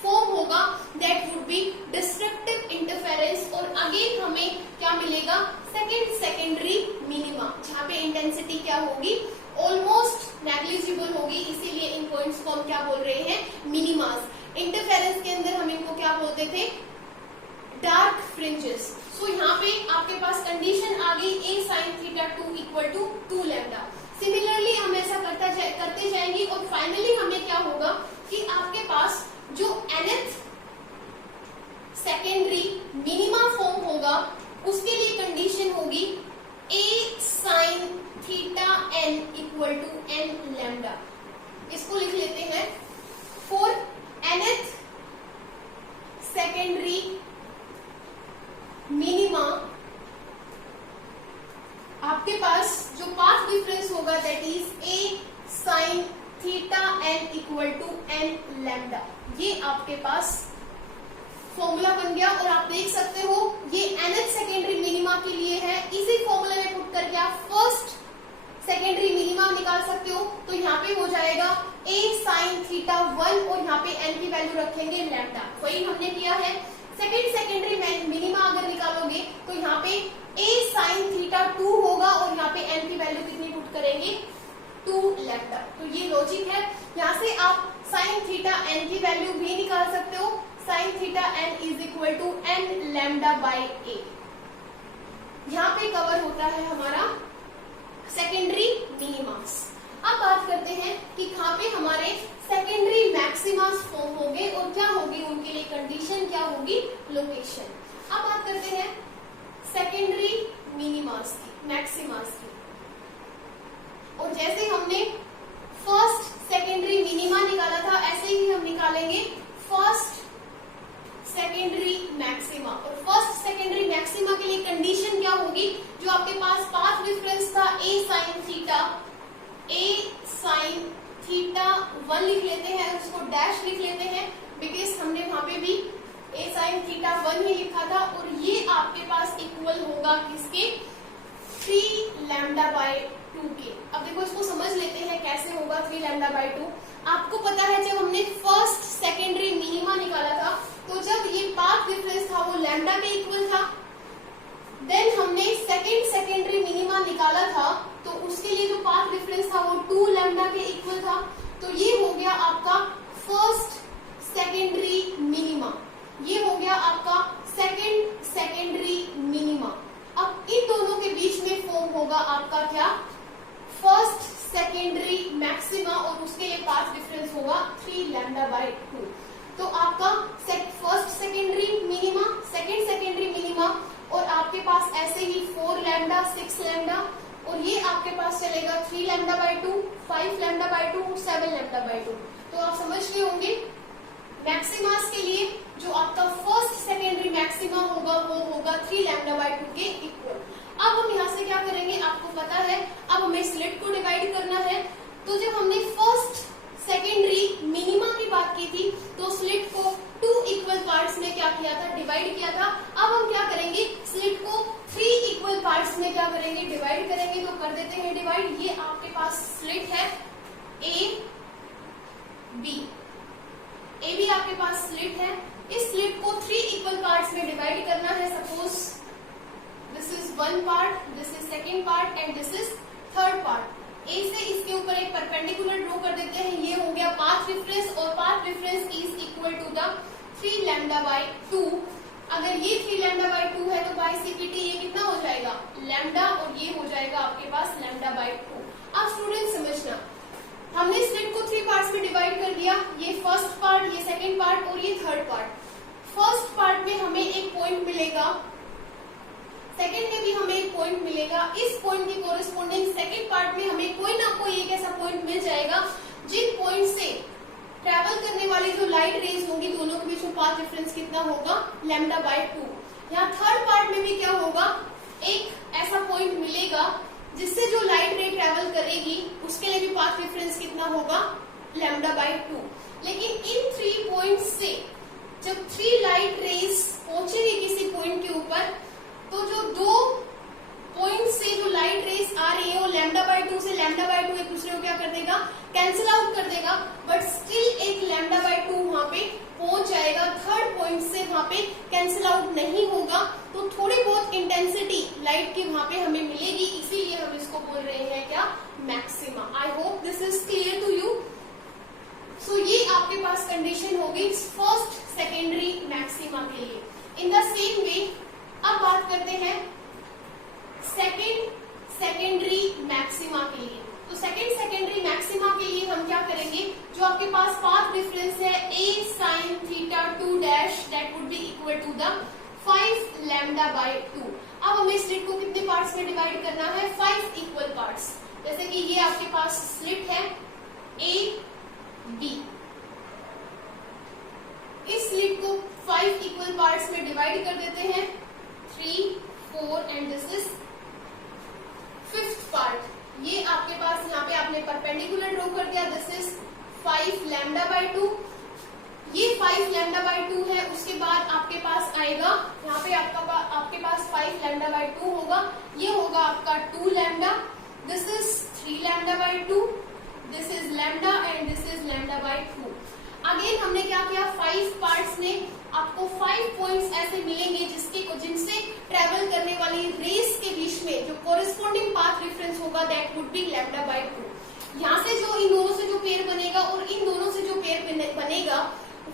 फॉर्म होगा that would B destructive interference. और अगेन हमें क्या मिलेगा, सेकेंडरी मिनिमा, जहां पे इंटेंसिटी क्या होगी, ऑलमोस्ट नेग्लिजिबल होगी। इसीलिए इन पॉइंट्स को हम क्या बोल रहे हैं, मिनिमास। इंटरफेरेंस के अंदर हम इनको क्या बोलते थे, डार्क फ्रिंजेस। सो यहाँ पे आपके पास कंडीशन आ गई a sin theta 2 equal to 2 lambda. Similarly हम ऐसा करते जाएंगे और फाइनली हमें क्या होगा कि आपके पास जो nth सेकेंडरी मिनिमा फॉर्म होगा उसके लिए कंडीशन होगी a sin theta n equal to n lambda. इसको लिख लेते हैं, फॉर nth सेकेंडरी मिनिमा आपके पास जो पाथ डिफरेंस होगा that is a sin theta n equal to n lambda. ये आपके पास फॉर्मूला बन गया, और आप देख सकते हो ये nth सेकेंडरी मिनिमा के लिए है। इसी फॉर्मूला में पुट करके आप फर्स्ट सेकेंडरी मिनिमा निकाल सकते हो। तो यहाँ पे हो जाएगा a sin थीटा 1 और यहाँ पे n की वैल्यू रखेंगे लैम्डा। वही हमने किया है। सेकेंडरी मिनिमा अगर निकालोगे तो यहाँ पे a sin थीटा 2 होगा और यहाँ पे n की वैल्यू कितनी पुट करेंगे, 2 लैम्डा। तो ये लॉजिक है। यहाँ से आप sin थीटा n की वैल्यू भी निकाल सकते हो। sin theta n is equal to n lambda by a। यहाँ पे कवर होता है हमारा सेकेंडरी मिनिमास। अब बात करते हैं कि कहाँ पे हमारे सेकेंडरी मैक्सिमास फॉर्म होंगे और क्या होगी उनके लिए कंडीशन, क्या होगी लोकेशन। अब बात करते हैं सेकेंडरी मिनिमास की, मैक्सिमास की। और जैसे हमने फर्स्ट सेकेंडरी मिनिमा निकाला था ऐसे ही हम निकालेंगे फर्स्ट सेकेंडरी मैक्सिमा। और फर्स्ट सेकेंडरी मैक्सिमा के लिए कंडीशन क्या होगी, जो आपके पास पाथ डिफरेंस था a sin थीटा 1 लिख लेते हैं, उसको डैश लिख लेते हैं बिकॉज हमने वहां पे भी a sin थीटा 1 ही लिखा था। और ये आपके पास इक्वल होगा किसके, 3 लैम्डा बाय 2 के। अब देखो इसको समझ लेते हैं कैसे होगा 3 लैम्डा बाय 2। आपको पता है जब हमने फर्स्ट सेकेंडरी मिनिमा निकाला था तो जब ये पाथ डिफरेंस था वो लैम्डा के इक्वल था। देन हमने सेकेंडरी मिनिमा निकाला था तो उसके लिए जो पाथ डिफरेंस था वो 2 लैम्डा के इक्वल था। तो ये हो गया आपका फर्स्ट सेकेंडरी मिनिमा, ये हो गया आपका सेकेंडरी मिनिमा। अब इन दोनों के बीच में फॉर्म होगा आपका क्या, फर्स्ट सेकेंडरी मैक्सिमा, और उसके लिए पाथ डिफरेंस होगा 3 लैम्डा बाय 2। तो आपका first secondary minima, second secondary minima, और आपके पास ऐसे ही 4 लैम्डा, 6 लैम्डा, और ये आपके पास चलेगा 3 lambda by 2, 5 lambda by 2, 7 lambda by 2। तो आप समझ गए होंगे मैक्सिमास के लिए जो आपका फर्स्ट सेकेंडरी मैक्सिमा होगा वो होगा 3 लैम्डा बाय 2 के इक्वल। अब हम यहाँ से क्या करेंगे, आपको पता है अब हमें स्लिट को डिवाइड करना है। तो जब हमने फर्स्ट सेकेंडरी मिनिमा की बात की थी तो स्लिट को 2 इक्वल पार्ट्स में क्या किया था, डिवाइड किया था। अब हम क्या करेंगे, स्लिट को 3 इक्वल पार्ट्स में क्या करेंगे, डिवाइड करेंगे। तो कर देते हैं डिवाइड। ये आपके पास स्लिट है ए बी आपके पास स्लिट है। इस स्लिट को 3 इक्वल पार्ट्स में डिवाइड करना है। Suppose this is 1 part, this is second part and this is third part. A से इसके ऊपर एक परपेंडिकुलर ड्रॉ कर देते हैं। ये हो गया पाथ रेफरेंस और path reference is equal to the 3 lambda by 2। अगर ये 3 लैम्डा बाय 2 है तो बाय सीपीटी ये कितना हो जाएगा, लैम्डा, और ये हो जाएगा आपके पास लैम्डा बाय 2। अब स्टूडेंट समझना, हमने स्लिट को 3 पार्ट्स में डिवाइड कर दिया। ये फर्स्ट पार्ट, ये सेकेंड पार्ट और ये थर्ड पार्ट। फर्स्ट पार्ट में हमें एक पॉइंट मिलेगा, सेकेंड में भी हमें एक पॉइंट मिलेगा। इस पॉइंट के कोरिस्पोंडिंग सेकेंड पार्ट में हमें कोई ना कोई एक ऐसा पॉइंट मिल जाएगा जिन पॉइंट से ट्रेवल करने वाली जो लाइट रेज होंगी दोनों के बीच में पाथ डिफरेंस कितना होगा, लैम्डा बाय 2। यहाँ थर्ड पार्ट में भी क्या होगा, एक ऐसा पॉइंट मिलेगा जिससे जो लाइट रे ट्रेवल करेगी उसके लिए भी पाथ डिफरेंस कितना होगा, लैम्डा बाय 2। लेकिन इन 3 पॉइंट्स से जब 3 लाइट रेज पहुंचेगी किसी पॉइंट के ऊपर, तो जो 2 पॉइंट से जो लाइट रेज आ रही है वो लैम्डा बाय 2 से लैम्डा बाय 2 एक दूसरे को क्या कर देगा, कैंसिल आउट कर देगा। बट स्टिल एक लैम्डा बाय 2 वहां पे पहुंच जाएगा। थर्ड पॉइंट से वहां पे कैंसिल आउट नहीं होगा, तो थोड़ी बहुत इंटेंसिटी लाइट की वहां पे हमें मिलेगी। इसीलिए हम इसको बोल रहे हैं क्या, maxima. I hope this is clear to you. So ये आपके पास कंडीशन होगी फर्स्ट सेकेंडरी मैक्सिमा के लिए। इन द सेम वे अब बात करते हैं सेकेंड सेकेंडरी मैक्सिमा के लिए। तो सेकेंड सेकेंडरी मैक्सिमा के लिए हम क्या करेंगे, जो आपके पास पाथ डिफरेंस है a sin theta 2 dash that would be equal to the 5 lambda by 2। अब हमें स्लिट को कितने पार्ट्स में डिवाइड करना है, 5 इक्वल पार्ट्स। जैसे कि ये आपके पास स्लिट है a b, इस स्लिट को 5 इक्वल पार्ट्स में डिवाइड कर देते हैं, 3, 4 and this is 5th part. ये आपके पास यहाँ पे आपने परपेंडिकुलर ड्रॉ कर दिया, दिस इज 5 लैम्डा बाय 2। ये 5 लैम्डा बाय 2 है। उसके बाद आपके पास आएगा यहाँ पे आपके पास 5 लैम्डा बाय 2 होगा। ये होगा आपका 2 lambda, this is 3 lambda by 2, this is lambda and this is lambda by 2। Again हमने क्या किया, 5 पार्ट्स में आपको 5 पॉइंट्स ऐसे मिलेंगे जिनसे ट्रेवल करने वाली रेस के बीच में जो कोरिस्पोंडिंग पाथ डिफरेंस होगा that would B lambda by 2। यहाँ से जो इन दोनों से जो पेयर बनेगा और इन दोनों से जो पेयर बनेगा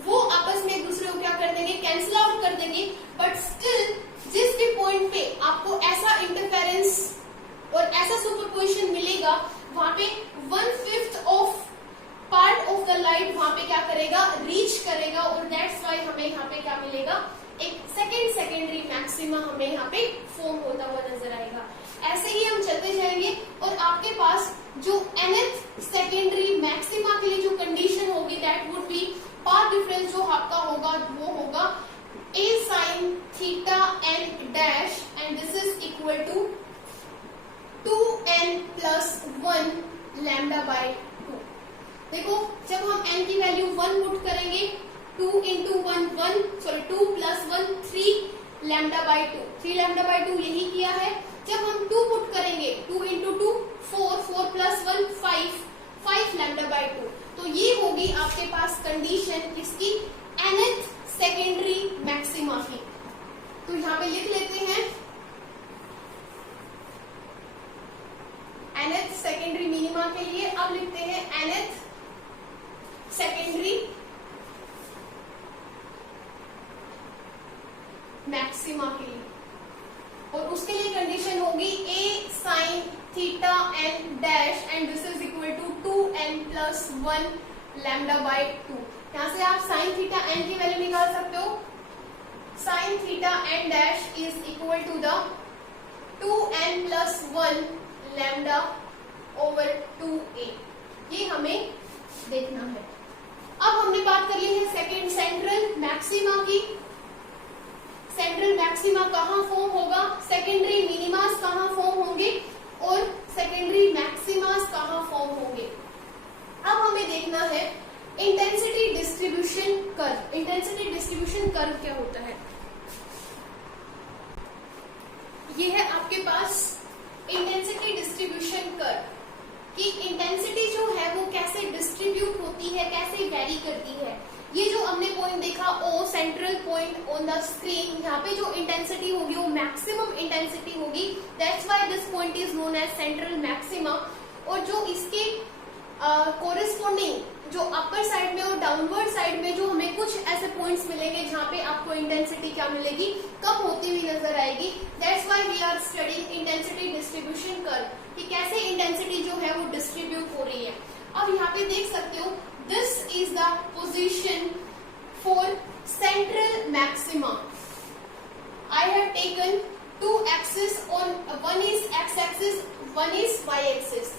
वो आपस में एक दूसरे को क्या कर देंगे, कैंसिल आउट कर देंगे। बट स्टिल जिस भी पॉइंट पे आपको ऐसा इंटरफेरेंस और ऐसा सुपरपोजिशन मिलेगा वहां पे 1/5 of part of the light वहां पे क्या करेगा, रीच करेगा। और दैट्स वाई हमें यहाँ पे क्या मिलेगा, एक सेकेंड सेकेंडरी मैक्सिमा हमें यहाँ पे फॉर्म होता हुआ नजर आएगा। ऐसे ही हम चलते जाएंगे और आपके पास जो nth सेकेंडरी मैक्सिमा के लिए जो कंडीशन होगी that would be path difference जो आपका होगा वो होगा a sin theta n dash and this is equal to 2n plus 1 lambda by 2। देखो जब हम n की वैल्यू 1 पुट करेंगे, 2 into 2 plus 1 3 lambda by 2, 3 lambda by 2 यही किया है। जब हम 2 पुट करेंगे, 2 इंटू 2 4 प्लस 1 5 लैम्डा बाय 2। तो ये होगी आपके पास कंडीशन किसकी, nth सेकेंडरी मैक्सिमा की। तो यहाँ पे लिख लेते हैं nth सेकेंडरी मिनिमा के लिए। अब लिखते हैं nth सेकेंडरी मैक्सिमा के लिए, और उसके लिए कंडीशन होगी a sin theta n dash and this is equal to 2n plus 1 lambda by 2। यहाँ से आप sin थीटा n की वैल्यू निकाल सकते हो। sin theta n dash is equal to the 2n plus 1 lambda over 2a। ये हमें देखना है। अब हमने बात कर ली है सेकंड सेंट्रल मैक्सिमा की। सेंट्रल मैक्सिमा कहाँ फॉर्म होगा, सेकेंडरी मिनिमास कहाँ फॉर्म होंगे और सेकेंडरी मैक्सिमास कहाँ फॉर्म होंगे। अब हमें देखना है intensity distribution curve. Intensity distribution curve क्या होता है, ये है आपके पास इंटेंसिटी डिस्ट्रीब्यूशन कर्व कि इंटेंसिटी जो है वो कैसे डिस्ट्रीब्यूट होती है, कैसे वेरी करती है। ये जो हमने पॉइंट देखा O central point on the screen, यहाँ पे जो इंटेंसिटी होगी वो मैक्सिमम इंटेंसिटी होगी, that's why this point is known as central maxima. और जो इसके कोरिस्पोंडिंग जो अपर साइड में और डाउनवर्ड साइड में जो हमें कुछ ऐसे पॉइंट्स मिलेंगे जहाँ पे आपको इंटेंसिटी क्या मिलेगी, कम होती हुई नजर आएगी। That's why we are studying intensity distribution curve कि कैसे इंटेंसिटी जो है वो डिस्ट्रीब्यूट हो रही है। अब यहाँ पे देख सकते हो this is the position for central maxima. I have taken two axis on, one is X axis, one is Y axis.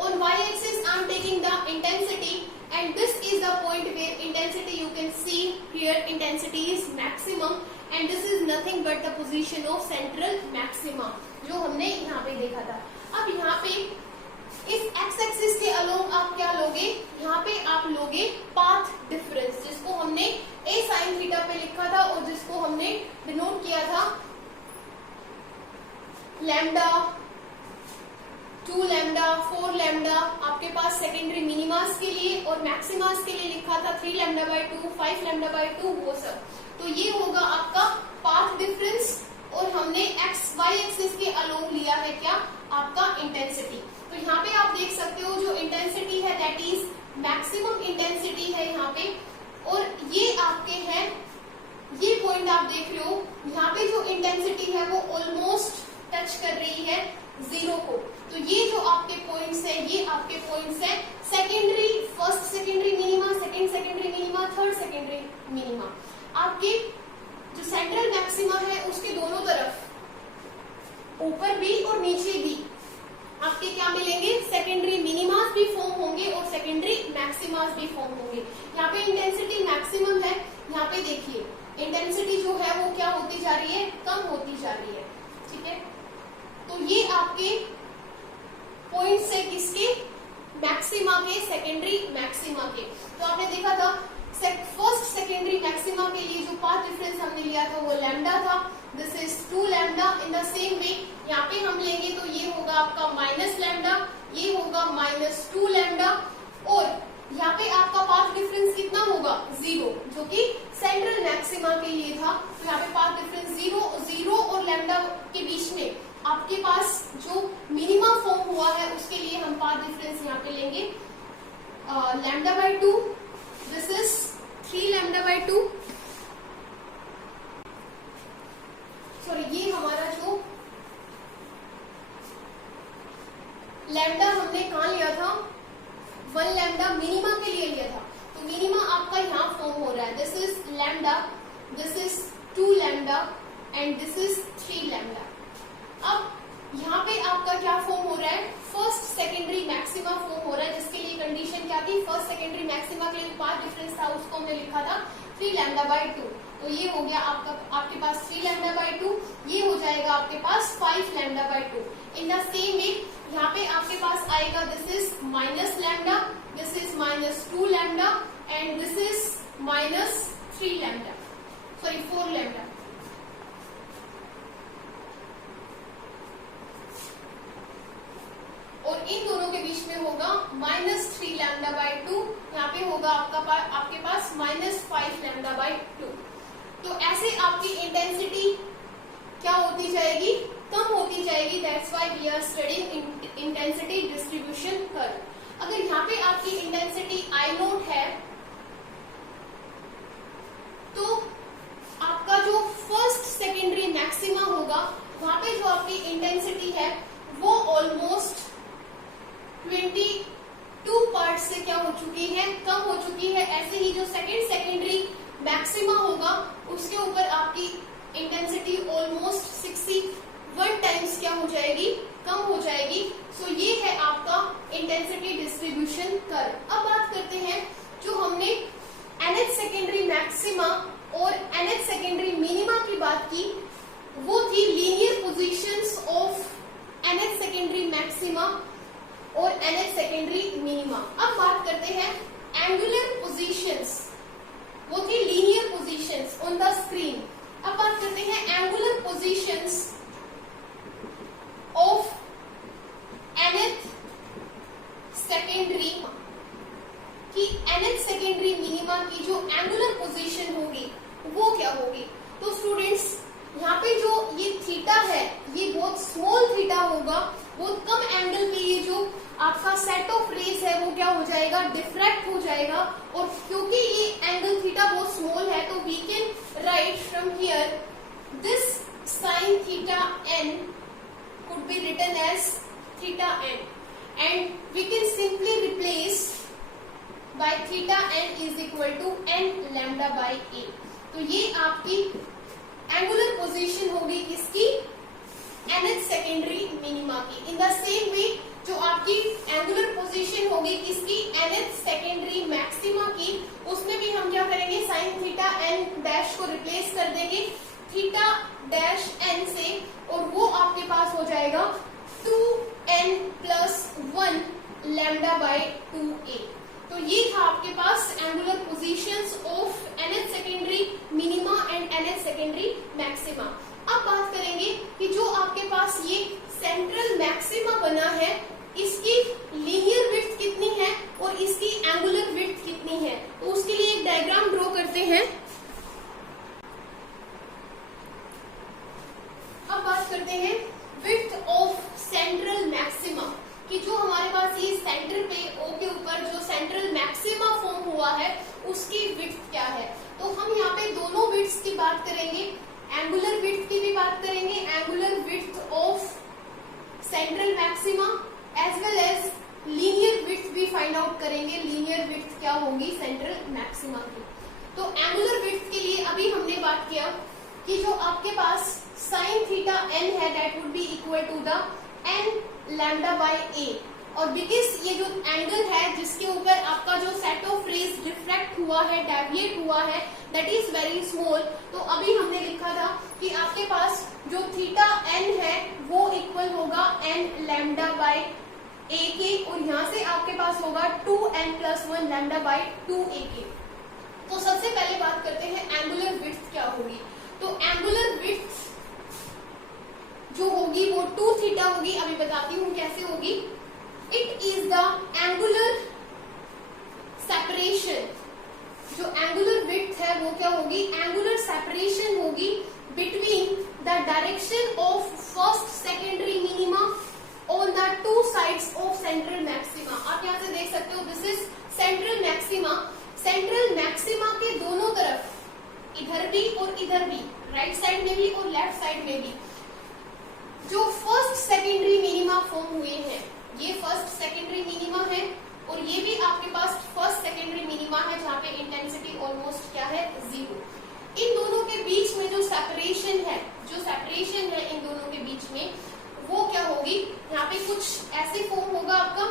On y-axis I am taking the intensity and this is the point where intensity you can see here intensity is maximum and this is nothing but the position of central maxima जो हमने यहाँ पे देखा था। अब यहाँ पे इस x-axis के अलोंग आप क्या लोगे, यहाँ पे आप लोगे पाथ डिफरेंस जिसको हमने a sin थीटा पे लिखा था और जिसको हमने डिनोट किया था लैम्डा, 2 लैम्डा, 4 लैम्डा आपके पास सेकेंडरी मिनिमास के लिए और मैक्सिमास के लिए लिखा था 3 लैम्डा बाई 2, 5 लैम्डा बाई 2 वो सब। तो ये होगा आपका पाथ डिफरेंस और हमने एक्स वाई एक्सिस के अलोंग लिया है क्या, आपका इंटेंसिटी। तो यहाँ पे आप देख सकते हो जो इंटेंसिटी है दैट इज मैक्सिमम इंटेंसिटी है यहाँ पे, और ये आपके है ये पॉइंट आप देख रहे हो यहाँ पे जो इंटेंसिटी है वो ऑलमोस्ट टच कर रही है 0 को। तो ये जो आपके पॉइंट्स है ये आपके पॉइंट्स है secondary, first secondary minima, second secondary minima, third secondary minima. आपके जो सेंट्रल मैक्सिमा है उसके दोनों तरफ ऊपर भी और नीचे भी आपके क्या मिलेंगे, सेकेंडरी मिनिमास भी फॉर्म होंगे और सेकेंडरी मैक्सिमास भी फॉर्म होंगे। यहाँ पे इंटेंसिटी मैक्सिमम है, यहाँ पे देखिए इंटेंसिटी जो है वो क्या होती जा रही है, कम होती जा रही है। ठीक है, तो ये आपके पॉइंट्स है किसके, मैक्सिमा के, सेकेंडरी मैक्सिमा के। तो आपने देखा था फर्स्ट सेकेंडरी मैक्सिमा के लिए जो पाथ डिफरेंस हमने लिया था वो लैम्डा था, this is 2 lambda. In the same way यहाँ पे हम लेंगे तो ये होगा आपका माइनस लैम्डा, ये होगा -2 लैम्डा, और यहाँ पे आपका पाथ डिफरेंस कितना होगा 0, जो कि सेंट्रल मैक्सिमा के लिए था। तो यहाँ पे पाथ डिफरेंस 0 और लैम्डा के बीच में आपके पास जो मिनिमा फॉर्म हुआ है उसके लिए हम पाथ डिफरेंस यहाँ पे लेंगे lambda by 2, this is 3 lambda by 2। Sorry, ये हमारा जो लैम्डा हमने कहाँ लिया था, 1 लैम्डा मिनिमा के लिए लिया था। तो मिनिमा आपका यहाँ फॉर्म हो रहा है, this is lambda, this is 2 lambda and this is 3 lambda. अब यहाँ पे आपका क्या फॉर्म हो रहा है, फर्स्ट सेकेंडरी मैक्सिमा फॉर्म हो रहा है, जिसके लिए कंडीशन क्या थी, फर्स्ट सेकेंडरी मैक्सिमा के लिए पाथ डिफरेंस था उसको हमने लिखा था 3 लैम्डा बाई 2। तो ये हो गया आपके पास 3 लैम्डा बाई 2, ये हो जाएगा आपके पास 5 lambda by 2। In the same way यहाँ पे आपके पास आएगा this is minus lambda, this is -2 lambda and this is -3 lambda, sorry 4 lambda. और इन दोनों के बीच में होगा -3 लैम्डा बाई 2, यहाँ पे होगा आपके पास -5 लैम्डा बाई 2। तो ऐसे आपकी इंटेंसिटी क्या होती जाएगी, कम होती जाएगी। That's why we are studying intensity distribution curve. अगर यहाँ पे आपकी इंटेंसिटी I0 है तो आपका जो फर्स्ट सेकेंडरी मैक्सिमा होगा वहां पे जो आपकी इंटेंसिटी है वो ऑलमोस्ट 22 पार्ट से क्या हो चुकी है, कम हो चुकी है। ऐसे ही जो सेकेंड सेकेंडरी मैक्सिमा होगा उसके ऊपर आपकी इंटेंसिटी ऑलमोस्ट 61 टाइम्स क्या हो जाएगी, कम हो जाएगी। सो ये है आपका इंटेंसिटी डिस्ट्रीब्यूशन कर्व। अब बात करते हैं जो सेकेंडरी की nth सेकेंडरी मिनिमा की जो एंगुलर पोजीशन होगी वो क्या होगी। तो स्टूडेंट्स यहाँ पे जो ये थीटा है ये बहुत स्मॉल थीटा होगा, बहुत कम एंगल पे ये जो आपका सेट ऑफ रेज है वो क्या हो जाएगा, डिफ्रैक्ट हो जाएगा। और क्योंकि ये एंगल थीटा बहुत स्मॉल है तो we can write from here this sine theta n could be written as theta n and we can simply replace by theta n is equal to n lambda by a। तो ये आपकी angular position होगी किसकी, nth secondary minima की। In the same way जो आपकी angular position होगी किसकी, nth सेकेंडरी मैक्सिमा की, उसमें भी हम क्या करेंगे, साइन थीटा n डैश को रिप्लेस कर देंगे थीटा डैश n से, और वो आपके पास हो जाएगा 2n plus 1 lambda bye 2a। तो ये था आपके पास angular positions of nth secondary minima and nth secondary maxima. अब बात करेंगे कि जो आपके पास ये सेंट्रल मैक्सिमा बना है इसकी लीनियर विड्थ कितनी है और इसकी एंगुलर विड्थ कितनी है। तो उसके लिए एक डायग्राम ड्रॉ करते हैं। अब बात करते हैं विड्थ ऑफ सेंट्रल मैक्सिमा कि जो हमारे पास ये सेंटर पे ओ के ऊपर जो सेंट्रल मैक्सिमा फॉर्म हुआ है उसकी विड्थ क्या है। तो हम यहाँ पे दोनों विड्थ्स की बात करेंगे, एंगुलर विड्थ की भी बात करेंगे, angular width of central maxima as well as linear width भी फाइंड आउट करेंगे, लीनियर विड्थ क्या होगी सेंट्रल मैक्सिमा की। तो एंगुलर विड्थ के लिए अभी हमने बात किया कि जो आपके पास साइन थीटा n है that would be equal to the n lambda by a, और बिकॉज ये जो एंगल है जिसके ऊपर आपका जो सेट ऑफ रेज डिफ्रैक्ट हुआ है, डेविएट हुआ है, दैट इज वेरी स्मॉल। तो अभी हमने लिखा था कि आपके पास जो थीटा n है वो इक्वल होगा n लैम्डा बाय a के, और यहाँ से आपके पास होगा 2n plus 1 lambda bye 2a के। तो सबसे पहले बात करते हैं एंगुलर विड्थ क्या होगी। तो एंगुलर विड्थ जो होगी वो 2 थीटा होगी। अभी बताती हूँ कैसे होगी। It is the angular separation, जो एंगुलर विड्थ है वो क्या होगी, एंगुलर सेपरेशन होगी between the direction of first secondary minima on the 2 sides of central maxima. आप यहाँ से देख सकते हो this is central maxima. Central maxima के दोनों तरफ, इधर भी और इधर भी, राइट साइड में भी और लेफ्ट साइड में भी, जो फर्स्ट सेकेंडरी मिनिमा फॉर्म हुए हैं, ये फर्स्ट सेकेंडरी मिनिमा है और ये भी आपके पास फर्स्ट सेकेंडरी मिनिमा है जहाँ पे इंटेंसिटी ऑलमोस्ट क्या है, 0। इन दोनों के बीच में जो सेपरेशन है, इन दोनों के बीच में वो क्या होगी, यहाँ पे कुछ ऐसे फॉर्म होगा आपका।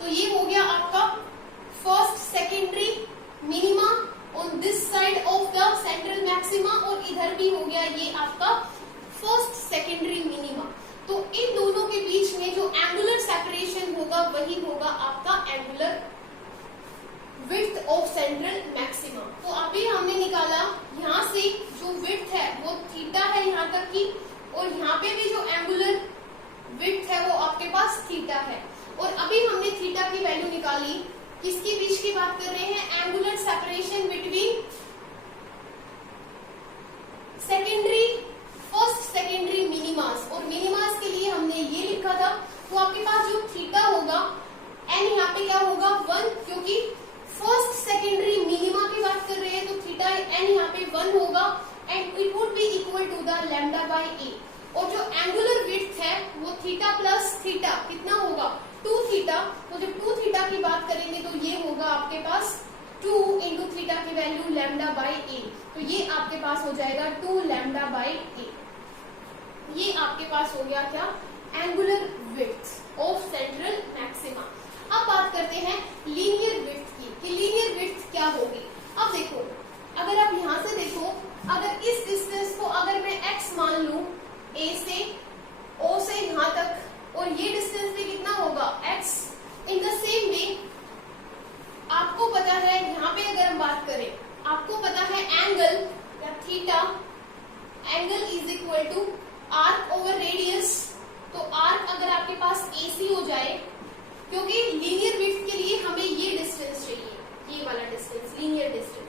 तो ये हो गया आपका first secondary minima on this side of the central maxima, और इधर भी हो गया ये आपका फर्स्ट सेकेंडरी मिनिमा। तो इन दोनों के बीच में जो एंगुलर सेपरेशन होगा वही होगा आपका angular width of central maxima. तो अभी हमने निकाला यहाँ से जो विड्थ है वो थीटा है यहाँ तक की, और यहाँ पे भी जो एंगुलर विड्थ है वो आपके पास थीटा है। और अभी हमने थीटा की वैल्यू निकाली, किसके बीच की बात कर रहे हैं, angular separation between secondary first secondary मिनिमास, और मिनिमास के लिए हमने ये लिखा था। तो आपके पास जो थीटा होगा n यहाँ पे क्या होगा 1, क्योंकि फर्स्ट सेकेंडरी मिनिमा की बात कर रहे हैं तो थीटा n यहाँ पे 1 होगा and it would be equal to the lambda by a। और जो एंगुलर विड्थ है वो थीटा प्लस थीटा कितना होगा, 2 थीटा। तो जब 2 थीटा की बात करेंगे तो ये होगा आपके पास 2 इंटू थीटा की वैल्यू लैम्डा बाय a। तो ये आपके पास हो जाएगा 2 लैम्डा बाय a। ये आपके पास हो गया क्या, angular width of central maxima. अब बात करते हैं लीनियर विड्थ की कि लीनियर विड्थ क्या होगी। अब देखो, अगर आप यहाँ से देखो, अगर इस डिस्टेंस को अगर मैं x मान लूं, a से o से यहाँ तक, और ये डिस्टेंस भी कितना होगा x। In the same way आपको पता है यहाँ पे अगर हम बात करें, आपको पता है एंगल या theta, angle is equal to arc over radius. तो आर्क अगर AC हो जाए, क्योंकि लीनियर विड्थ के लिए हमें ये डिस्टेंस चाहिए, ये वाला डिस्टेंस, लीनियर डिस्टेंस।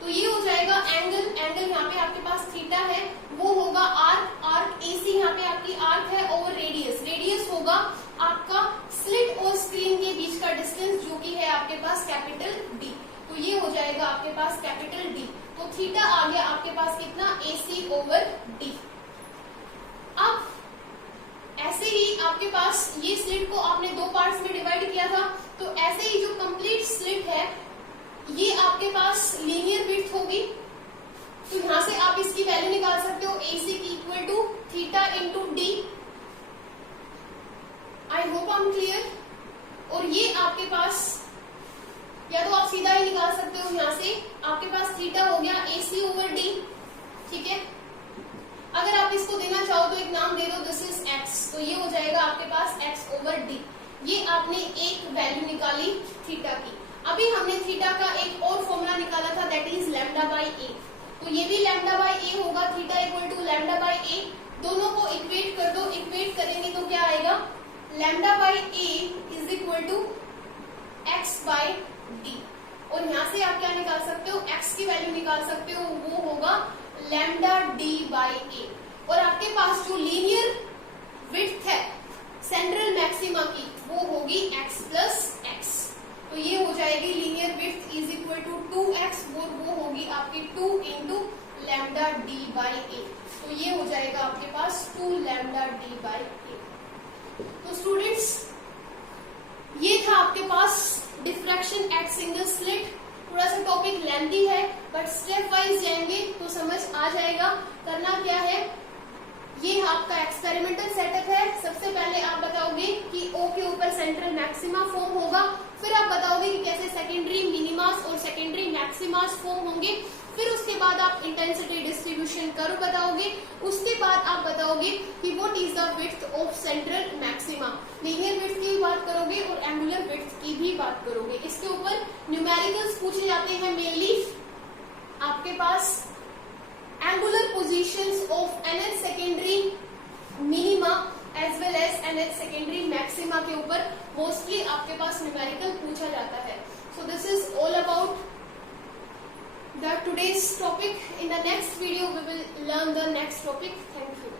तो ये हो जाएगा एंगल, एंगल यहाँ पे आपके पास थीटा है, वो होगा आर्क, आर्क AC यहाँ पे आपकी आर्क है, और रेडियस, रेडियस होगा आपका स्लिट और स्क्रीन के बीच का डिस्टेंस, जो कि है आपके पास कैपिटल D। तो ये हो जाएगा आपके पास कैपिटल D। तो थीटा आ गया आपके पास कितना, AC/D। अब ऐसे ही आपके पास ये स्लिट को आपने दो पार्ट्स में डिवाइड किया था, तो ऐसे ही जो कंप्लीट स्लिट है ये आपके पास लीनियर विड्थ होगी। तो यहां से आप इसकी वैल्यू निकाल सकते हो, AC की equal to theta into D। I hope I am clear. और ये आपके पास या तो आप सीधा ही निकाल सकते हो, यहां से आपके पास थीटा हो गया AC/D, ठीक है। अगर आप इसको देना चाहो तो एक नाम दे दो, दिस इज x, तो ये हो जाएगा आपके पास x/D। ये आपने एक वैल्यू निकाली थीटा की। अभी हमने थीटा का एक और फॉर्मूला निकाला था, दैट इज λ/a। तो ये भी λ/a होगा, थीटा इक्वल टू λ/a। दोनों को इक्वेट कर दो, इक्वेट करेंगे तो क्या आएगा, λ/a is equal to x/d। और यहाँ से आप क्या निकाल सकते हो, x की वैल्यू निकाल सकते हो, वो होगा λd/a। और आपके पास जो लीनियर विड्थ है सेंट्रल मैक्सिमा की, वो होगी x+x। तो ये हो जाएगी linear width is equal to 2x, और वो होगी आपकी 2 इंटू λd/a। तो ये हो जाएगा आपके पास 2 λd/a। तो स्टूडेंट्स ये था आपके पास डिफ्रैक्शन एट सिंगल स्लिट। थोड़ा सा टॉपिक लेंथी है, बट स्टेप वाइज जाएंगे तो समझ आ जाएगा। करना क्या है, ये आपका एक्सपेरिमेंटल सेटअप है। सबसे पहले आप बताओगे कि O के ऊपर सेंट्रल मैक्सिमा फॉर्म होगा, फिर आप बताओगे कि कैसे सेकेंडरी मिनिमास और सेकेंडरी मैक्सिमास फॉर्म होंगे, फिर उसके बाद आप इंटेंसिटी डिस्ट्रीब्यूशन कर्व बताओगे, उसके बाद आप बताओगे कि what is the width of central maxima. Linear width की भी बात करोगे और एंगुलर विड्थ की भी बात करोगे। इसके ऊपर न्यूमेरिकल्स पूछे जाते हैं मेनली आपके पास angular positions of nth secondary minima as well as nth secondary maxima के ऊपर मोस्टली आपके पास न्यूमेरिकल पूछा जाता है। So this is all about the today's topic. In the next video we will learn the next topic. Thank you.